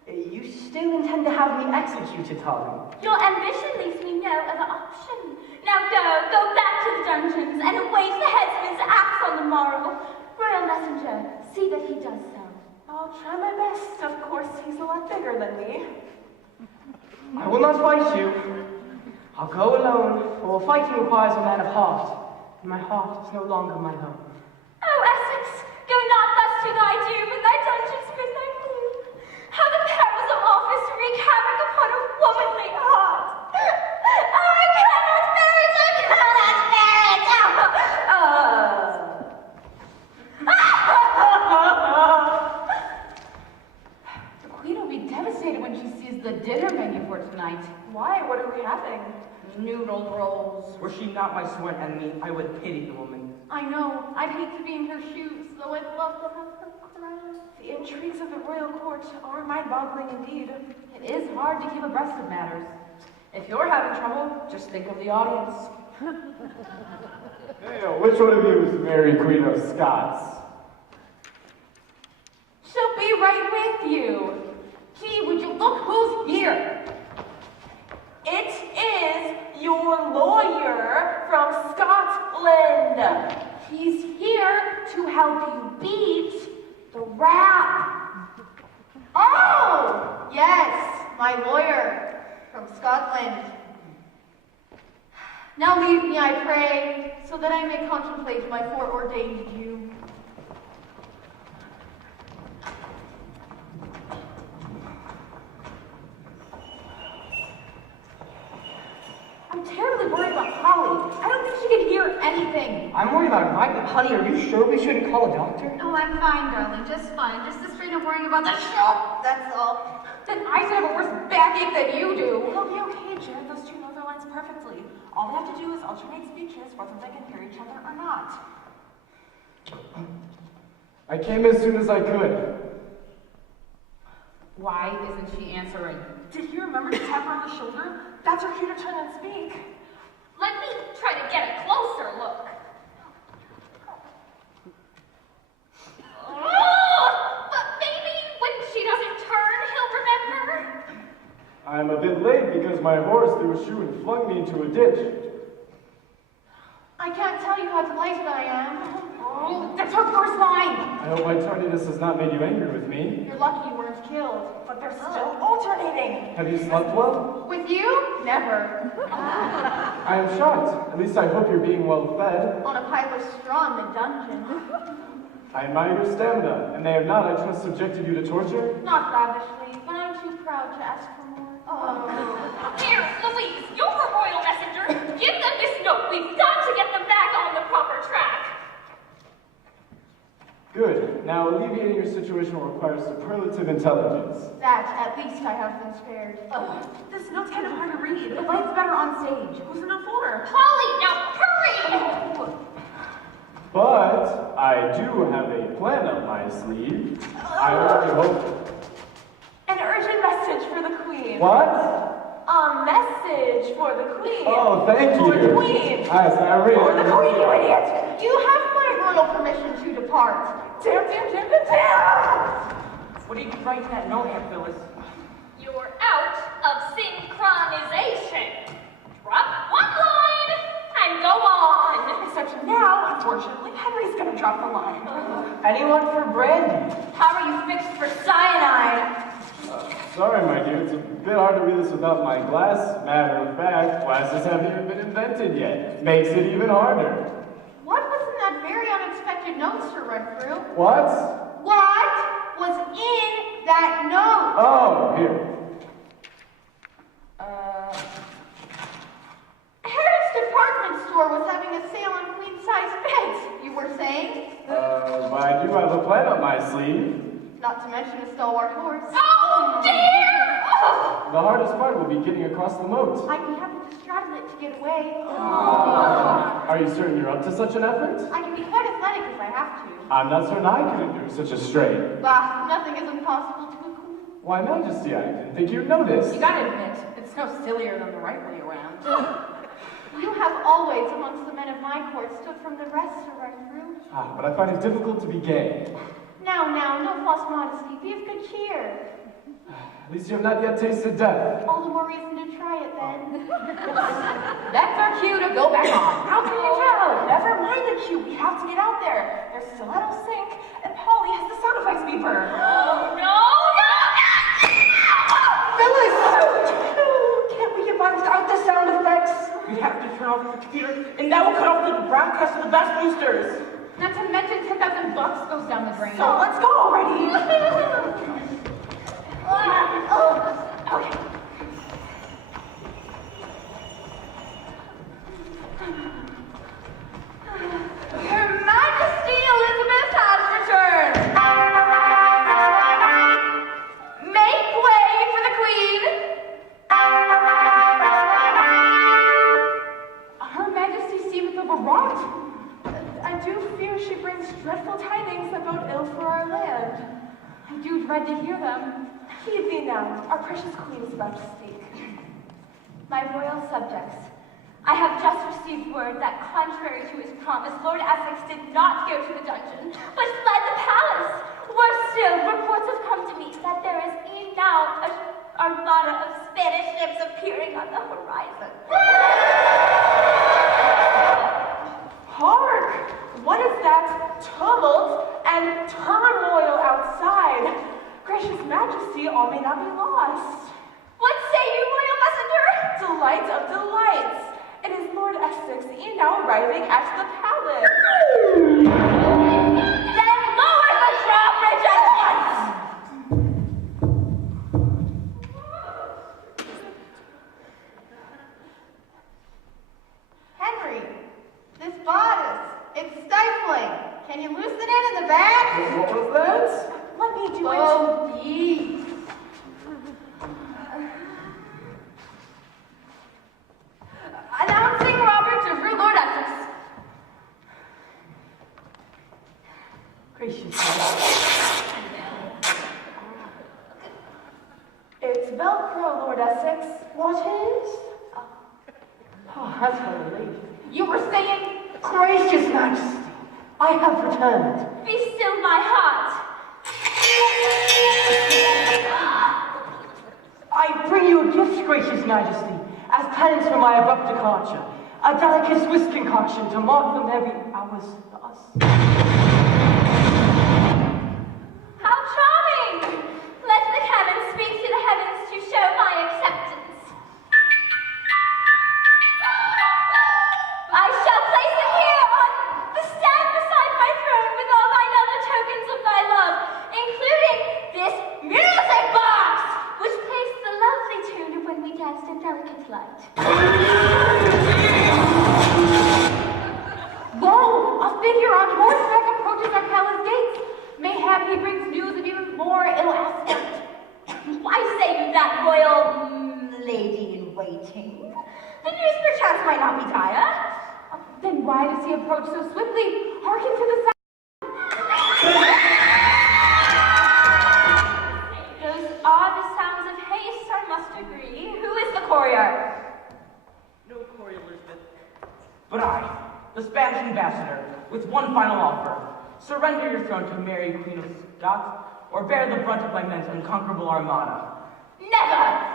You still intend to have me executed, Holly? Your ambition leaves me no other option. Now go back to the dungeons and await the headsman's axe on the morrow. Royal messenger, see that he does so. I'll try my best. Of course, he's a lot bigger than me. I will not fight you. I'll go alone, for fighting requires a man of heart, and my heart is no longer my own. Oh, Essex, go not thus to thy doom in thy dungeon's midnight gloom. How the perils of office wreak havoc upon a womanly heart. Oh, I cannot bear it, I cannot bear it. The queen will be devastated when she sees the dinner menu for tonight. Why? What are we having? Noodle rolls. Were she not my sworn enemy, I would pity the woman. I know. I'd hate to be in her shoes, though I'd love to have her crown. The intrigues of the royal court are mind-boggling indeed. It is hard to keep abreast of matters. If you're having trouble, just think of the audience. Hey, which one of you is Mary Queen of Scots? She'll be right with you. Gee, would you look who's here? It is your lawyer from Scotland. He's here to help you beat the rap. Oh, yes, my lawyer from Scotland. Now leave me, I pray, so that I may contemplate my foreordained doom. I'm terribly worried about Holly. I don't think she can hear anything. I'm worried about Mike. Honey, are you sure we shouldn't call a doctor? Oh, I'm fine, darling, just fine. Just afraid of worrying about that show, that's all. Then I should have a worse backache than you do. It'll be okay, Jared. Those two know their lines perfectly. All they have to do is alternate speeches, whether they can hear each other or not. I came as soon as I could. Why isn't she answering? Did you remember to tap her on the shoulder? That's her cue to turn and speak. Let me try to get a closer look. Oh, but maybe when she doesn't turn, he'll remember. I'm a bit late because my horse threw a shoe and flung me into a ditch. I can't tell you how delighted I am. Oh, that's her first line. I hope my tardiness has not made you angry with me. You're lucky you weren't killed. But they're still alternating. Have you slept well? With you? Never. I am shocked. At least I hope you're being well fed. On a pile of straw in the dungeon. I admire your stamina, and they have not, I trust, subjected you to torture? Not lavishly, but I'm too proud to ask for more. Here, Louise, you're a royal messenger. Give them this note. We've got to get them back on the proper track. Good. Now, alleviating your situation will require superlative intelligence. That, at least, I have been spared. This note's kind of hard to read. The light's better on stage. Who's it for? Polly, now hurry! But I do have a plan up my sleeve. I only hope. An urgent message for the queen. What? A message for the queen. Oh, thank you. For the queen. I really. For the queen, you idiot. You have my royal permission to depart. Damn. What are you writing that note, Aunt Phyllis? You're out of synchronization. Drop one line and go on. Except now, unfortunately, Henry's gonna drop the line. Anyone for brandy? How are you fixed for cyanide? Sorry, my dear, it's a bit hard to read this without my glass. Matter of fact, glasses haven't even been invented yet. Makes it even harder. What was in that very unexpected note, Sir Renfrew? What? What was in that note? Oh, here. Harris Department Store was having a sale on queen-size beds, you were saying? But I do have a plan up my sleeve. Not to mention a stalwart horse. Oh, dear! Oh. The hardest part will be getting across the moat. I'd be happy to straddle it to get away. Are you certain you're up to such an effort? I can be quite athletic if I have to. I'm not certain I could endure such a strain. Bah, nothing is impossible to a queen. Why, Majesty, I didn't think you'd notice. You gotta admit, it's no sillier than the right way around. You have always, amongst the men of my court, stood from the rest, Sir Renfrew. But I find it difficult to be gay. Now, Now, no false modesty. Be of good cheer. At least you have not yet tasted death. All the more reason to try it then. That's our cue to go back on. How can you tell? Never mind the cue. We have to get out there. There's stiletto sink, and Polly has the sound effects beeper. Oh, no! Phyllis! Can't we get by without the sound effects? We have to turn off the computer, and that will cut off the broadcast of the best boosters. Not to mention $10,000 goes down the drain. So let's go already. Okay. Her Majesty Elizabeth has returned. Make way for the Queen. Her Majesty seemeth overwrought. I do fear she brings dreadful tidings that bode ill for our land. I do dread to hear them. Heed thee now, our precious queen is about to speak. My royal subjects, I have just received word that, contrary to his promise, Lord Essex did not go to the dungeon, but fled the palace. Worse still, reports have come to me that there is e'en now an armada of Spanish ships appearing on the horizon. Hark! What is that tumult and turmoil outside? Gracious Majesty, all may not be lost. What say you, royal messenger? Delight of delights! It is Lord Essex, e'en now arriving at the palace. Then lower the drawbridge at once! Henry, this bodice, it's stifling. Can you loosen it in the back? What was that? Let me do it. Oh, ye. Announcing Robert de Rue, Lord Essex. Gracious. It's Velcro, Lord Essex. What is? Oh, that's very late. You were saying, Gracious Majesty, I have returned. be still my heart. I bring you a gift, Gracious Majesty, as penance for my abrupt departure. A delicate Swiss concoction to mark the merry hours thus. How charming! Let the cannon speak to the heavens to show my acceptance. I shall place it here on the stand beside my throne with all thine other tokens of thy love, including this music box, which plays the lovely tune of when we danced in delicate light. Lo, a figure on horseback approaches our palace gates. Mayhap he brings news of even more ill aspect. Why say you that, royal lady-in-waiting? The news perchance might not be dire. Then why does he approach so swiftly? Hearken to the sound. Those are the sounds of haste, I must agree. Who is the courier? No Corey Elizabeth. But I, the Spanish ambassador, with one final offer. Surrender your throne to Mary, Queen of Scots, or bear the brunt of my men's unconquerable armada. Never!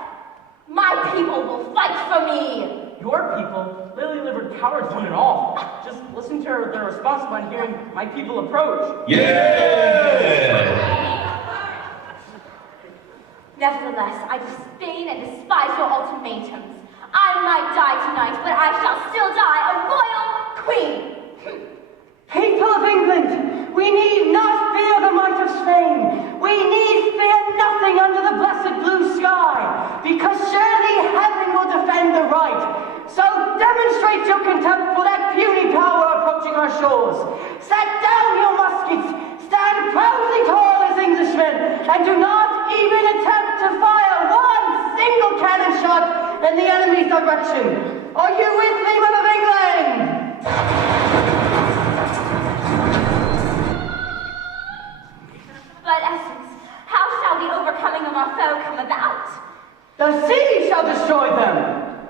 My people will fight for me! Your people, lily-livered cowards one and all. Just listen to their response upon hearing my people approach. Nevertheless, I disdain and despise your ultimatums. I might die tonight, but I shall still die a royal queen! People of England, we need not fear the might of Spain. We need fear nothing under the blessed blue sky, because surely heaven will defend the right. So demonstrate your contempt for that puny power approaching our shores. Set down your muskets, stand proudly tall as Englishmen, and do not even attempt to fire one single cannon shot in the enemy's direction. Are you with me, men of England? But Essex, how shall the overcoming of our foe come about? The sea shall destroy them,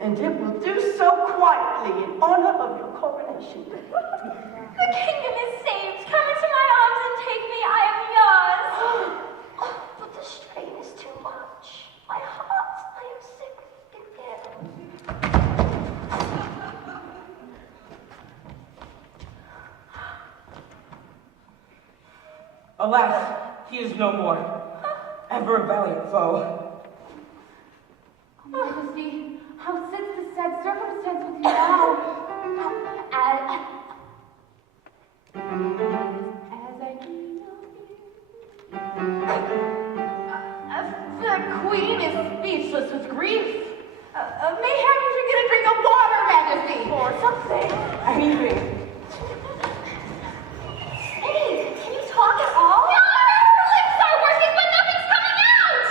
and it will do so quietly in honor of your coronation. The kingdom is saved. Come into my arms and take me. Alas, he is no more. Ever a valiant foe. Oh, Majesty, how sits the said circumstance with you now? As I dream of you. The queen is speechless with grief. Mayhap you should get a drink of water, Majesty. Or something. Anything. Hey, can you talk at all? Her lips are working, but nothing's coming out!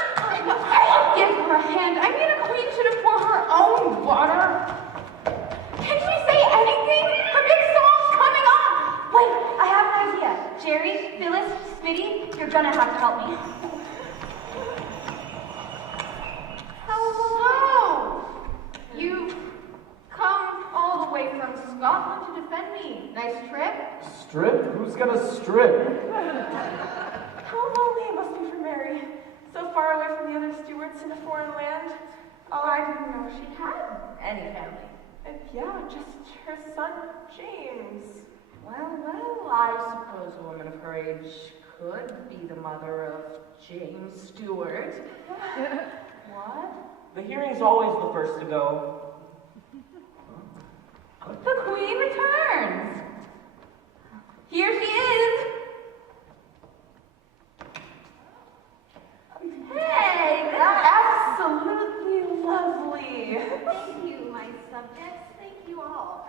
I'll give her a hand. I mean, a queen should have poured her own water. Can she say anything? Her big song's coming on. Wait, I have an idea. Jerry, Phyllis, Smitty, you're gonna have to help me. So, you've come all the way from Scotland to defend me. Nice trip. Strip? Who's gonna strip? How lonely it must be for Mary. So far away from the other stewards in a foreign land. Oh, I didn't know she had any family. And yeah, just her son, James. Well, I suppose a woman of her age could be the mother of James Stewart. What? The hearing's always the first to go. The queen returns. Here she is. Hey, that's Absolutely lovely. Thank you, my subjects. Thank you all.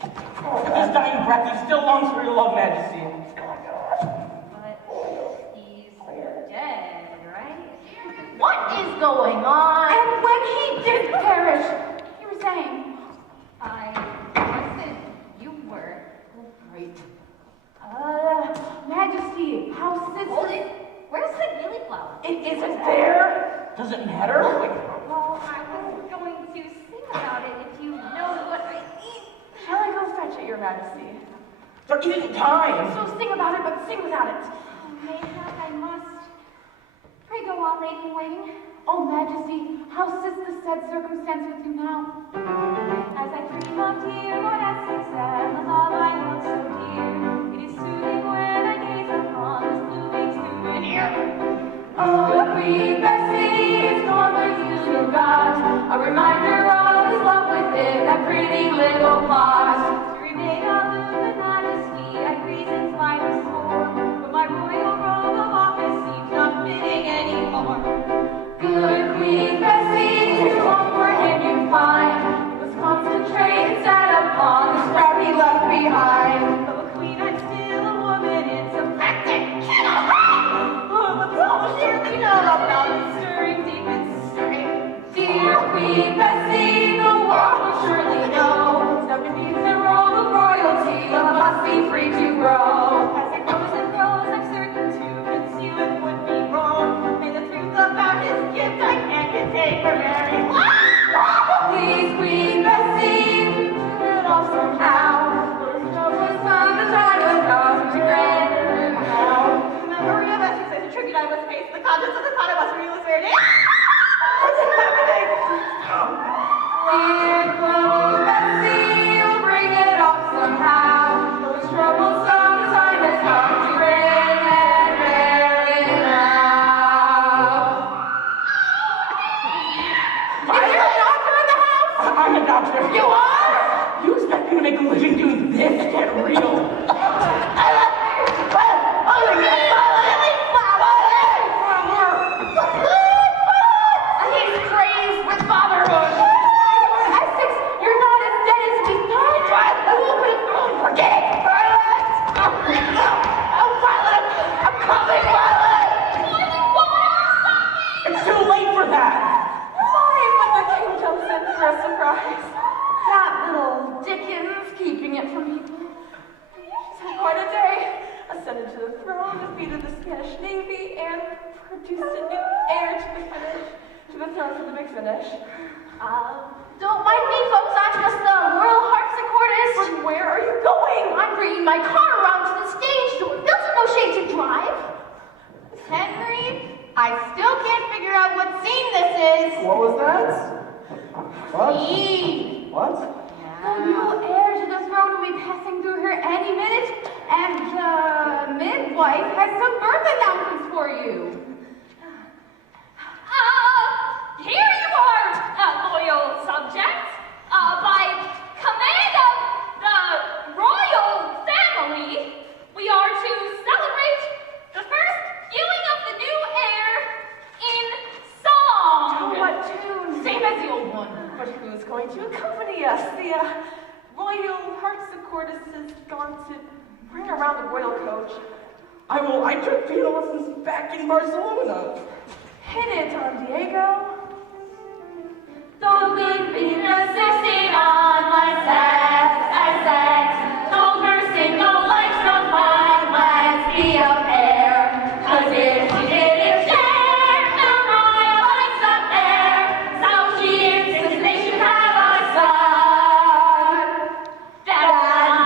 With his dying breath, he still longs for your love, Majesty. But he's dead, right? What is going on? And when he did perish, you were saying, I wasn't. You were. right. Majesty, how sits Hold it. Where's the gillyflower? It isn't there. Does it matter? Well, I was going to sing about it if you know what I mean. Shall I go fetch it, Your Majesty? There isn't time. So sing about it, but sing without it. Mayhap I must. Pray go on, lady in waiting. Oh, Majesty, how sits the said circumstance with you now? As I dream of dear Lord Essex and the love I hold so dear, it is soothing when I gaze upon this blooming souvenir. Oh, the Queen Bessie is gone, but you forgot a reminder of his love within that pretty little plot. To remain aloof and majesty at reasons might restore, but my royal robe of office seems not fitting anymore. Good Queen Bessie, to home for him you find. He was concentrated, set upon the scrap he left behind. Though a queen, I'm still a woman, it's a fact it cannot hide. Oh, but people surely know about the stirring deep inside. Dear Queen Bessie, the world will surely know. Stuck beneath the robe of royalty, love must be free to grow. As it grows and grows, I'm certain to conceal it would be wrong. May the truth about his gift I can't contain for very long. Please, Queen Bessie, turn it off somehow. For his love was found, the time was come to grant her now. The memory of Essex is a tribute I must face. The conscience of the thought I must renew this very day. What's happening? Dear Queen Bessie, you'll bring it off somehow. Those troubles some time has come to bring and bear it now. Is there a doctor in the house? I'm a doctor. You are? You expect me to make a living doing this? Get real. He's crazed with fatherhood. Essex, you're not as dead as we thought. Forget it! Violet! Oh, Violet! I'm coming, Violet! It's too late for that. Why, but the king jumps in for a surprise. That little Dickens keeping it from people. She's had quite a day. Ascended to the throne, defeated the Spanish Navy, and produced a new heir to the throne for the big finish. Don't mind me, folks. I'm just the royal harpsichordist. But where are you going? I'm bringing my car around to the stage door. Bill's in no shape to drive. Henry, I still can't figure out what scene this is. What was that? What? Eve. What? The new heir to the throne will be passing through here any minute, and midwife has some birth announcements for you. Here you are, loyal subjects. By command of the royal family, we are to celebrate the first viewing of the new heir in song. To what tune? Same as the old one. But who's going to accompany us? The royal harpsichordist has gone to bring around the royal coach. I took piano lessons back in Barcelona. Hit it, Don Diego. Though good Venus insisted on my sex, told her single life's no fun, let's be a pair. 'Cause if she didn't share, the royal life's up there. So she insisted they should have a son. That's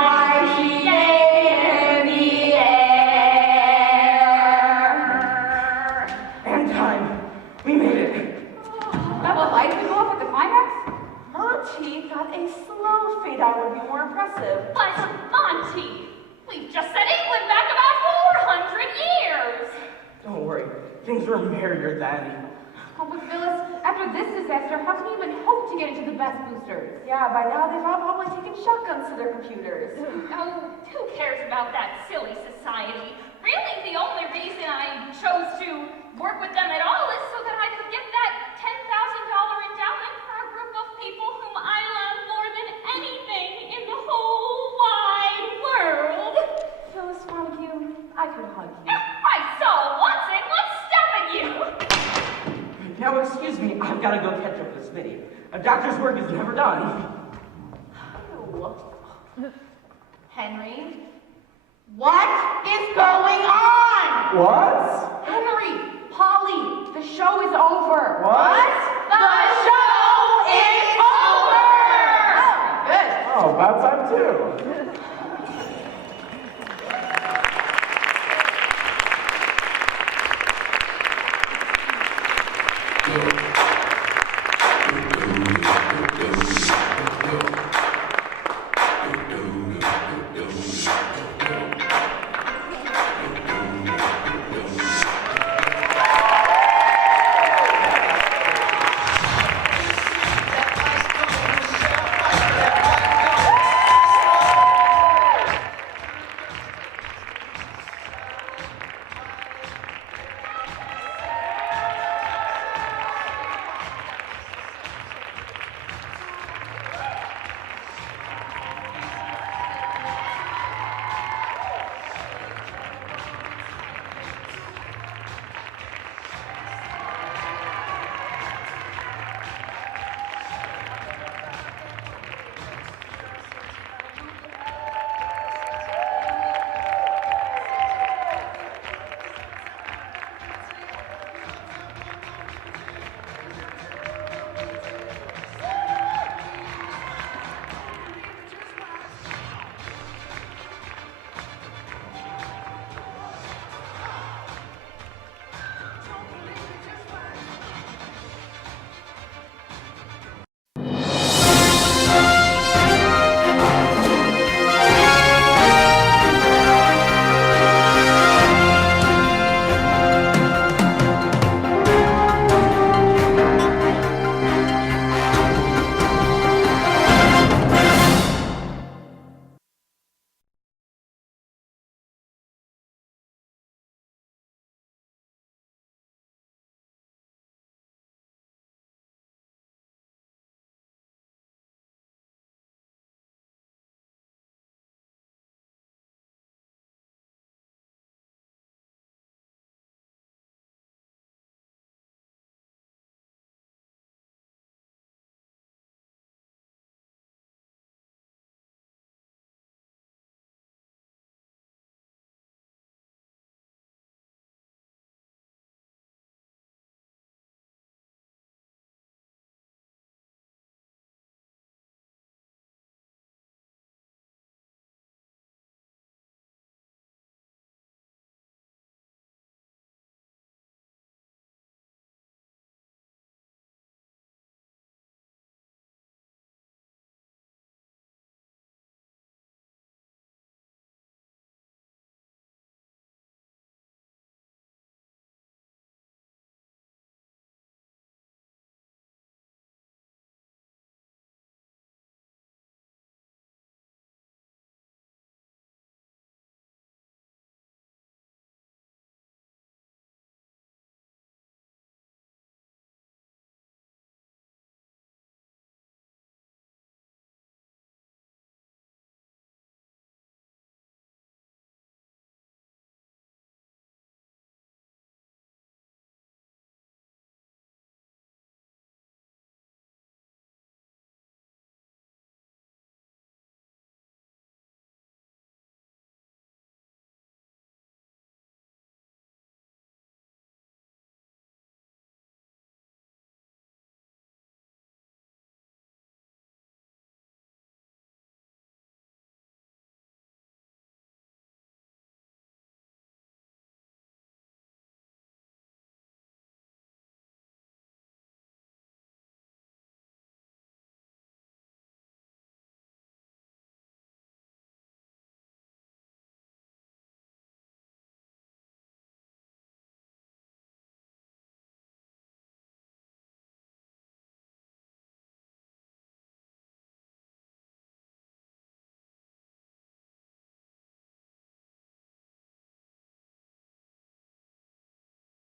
why she gave him the heir. And time. We made it. That the lights would go off at the climax? Monty thought a slow fade out would be more impressive. But Monty, we've just set England back about 400 years. Don't worry. Things were merrier then. Oh, but Phyllis, after this disaster, how can you even hope to get into the best boosters? Yeah, by now they've all probably taken shotguns to their computers. Oh, who cares about that silly society? Really, the only reason I chose to work with them at all is so that I could get that $10,000 endowment for a group of people whom I love more than anything in the whole wide world. Phyllis Montague, I could hug you. Right, so, Watson, what's stopping you? Now, excuse me, I've got to go catch up with Smitty. A doctor's work is never done. Henry, what is going on? What?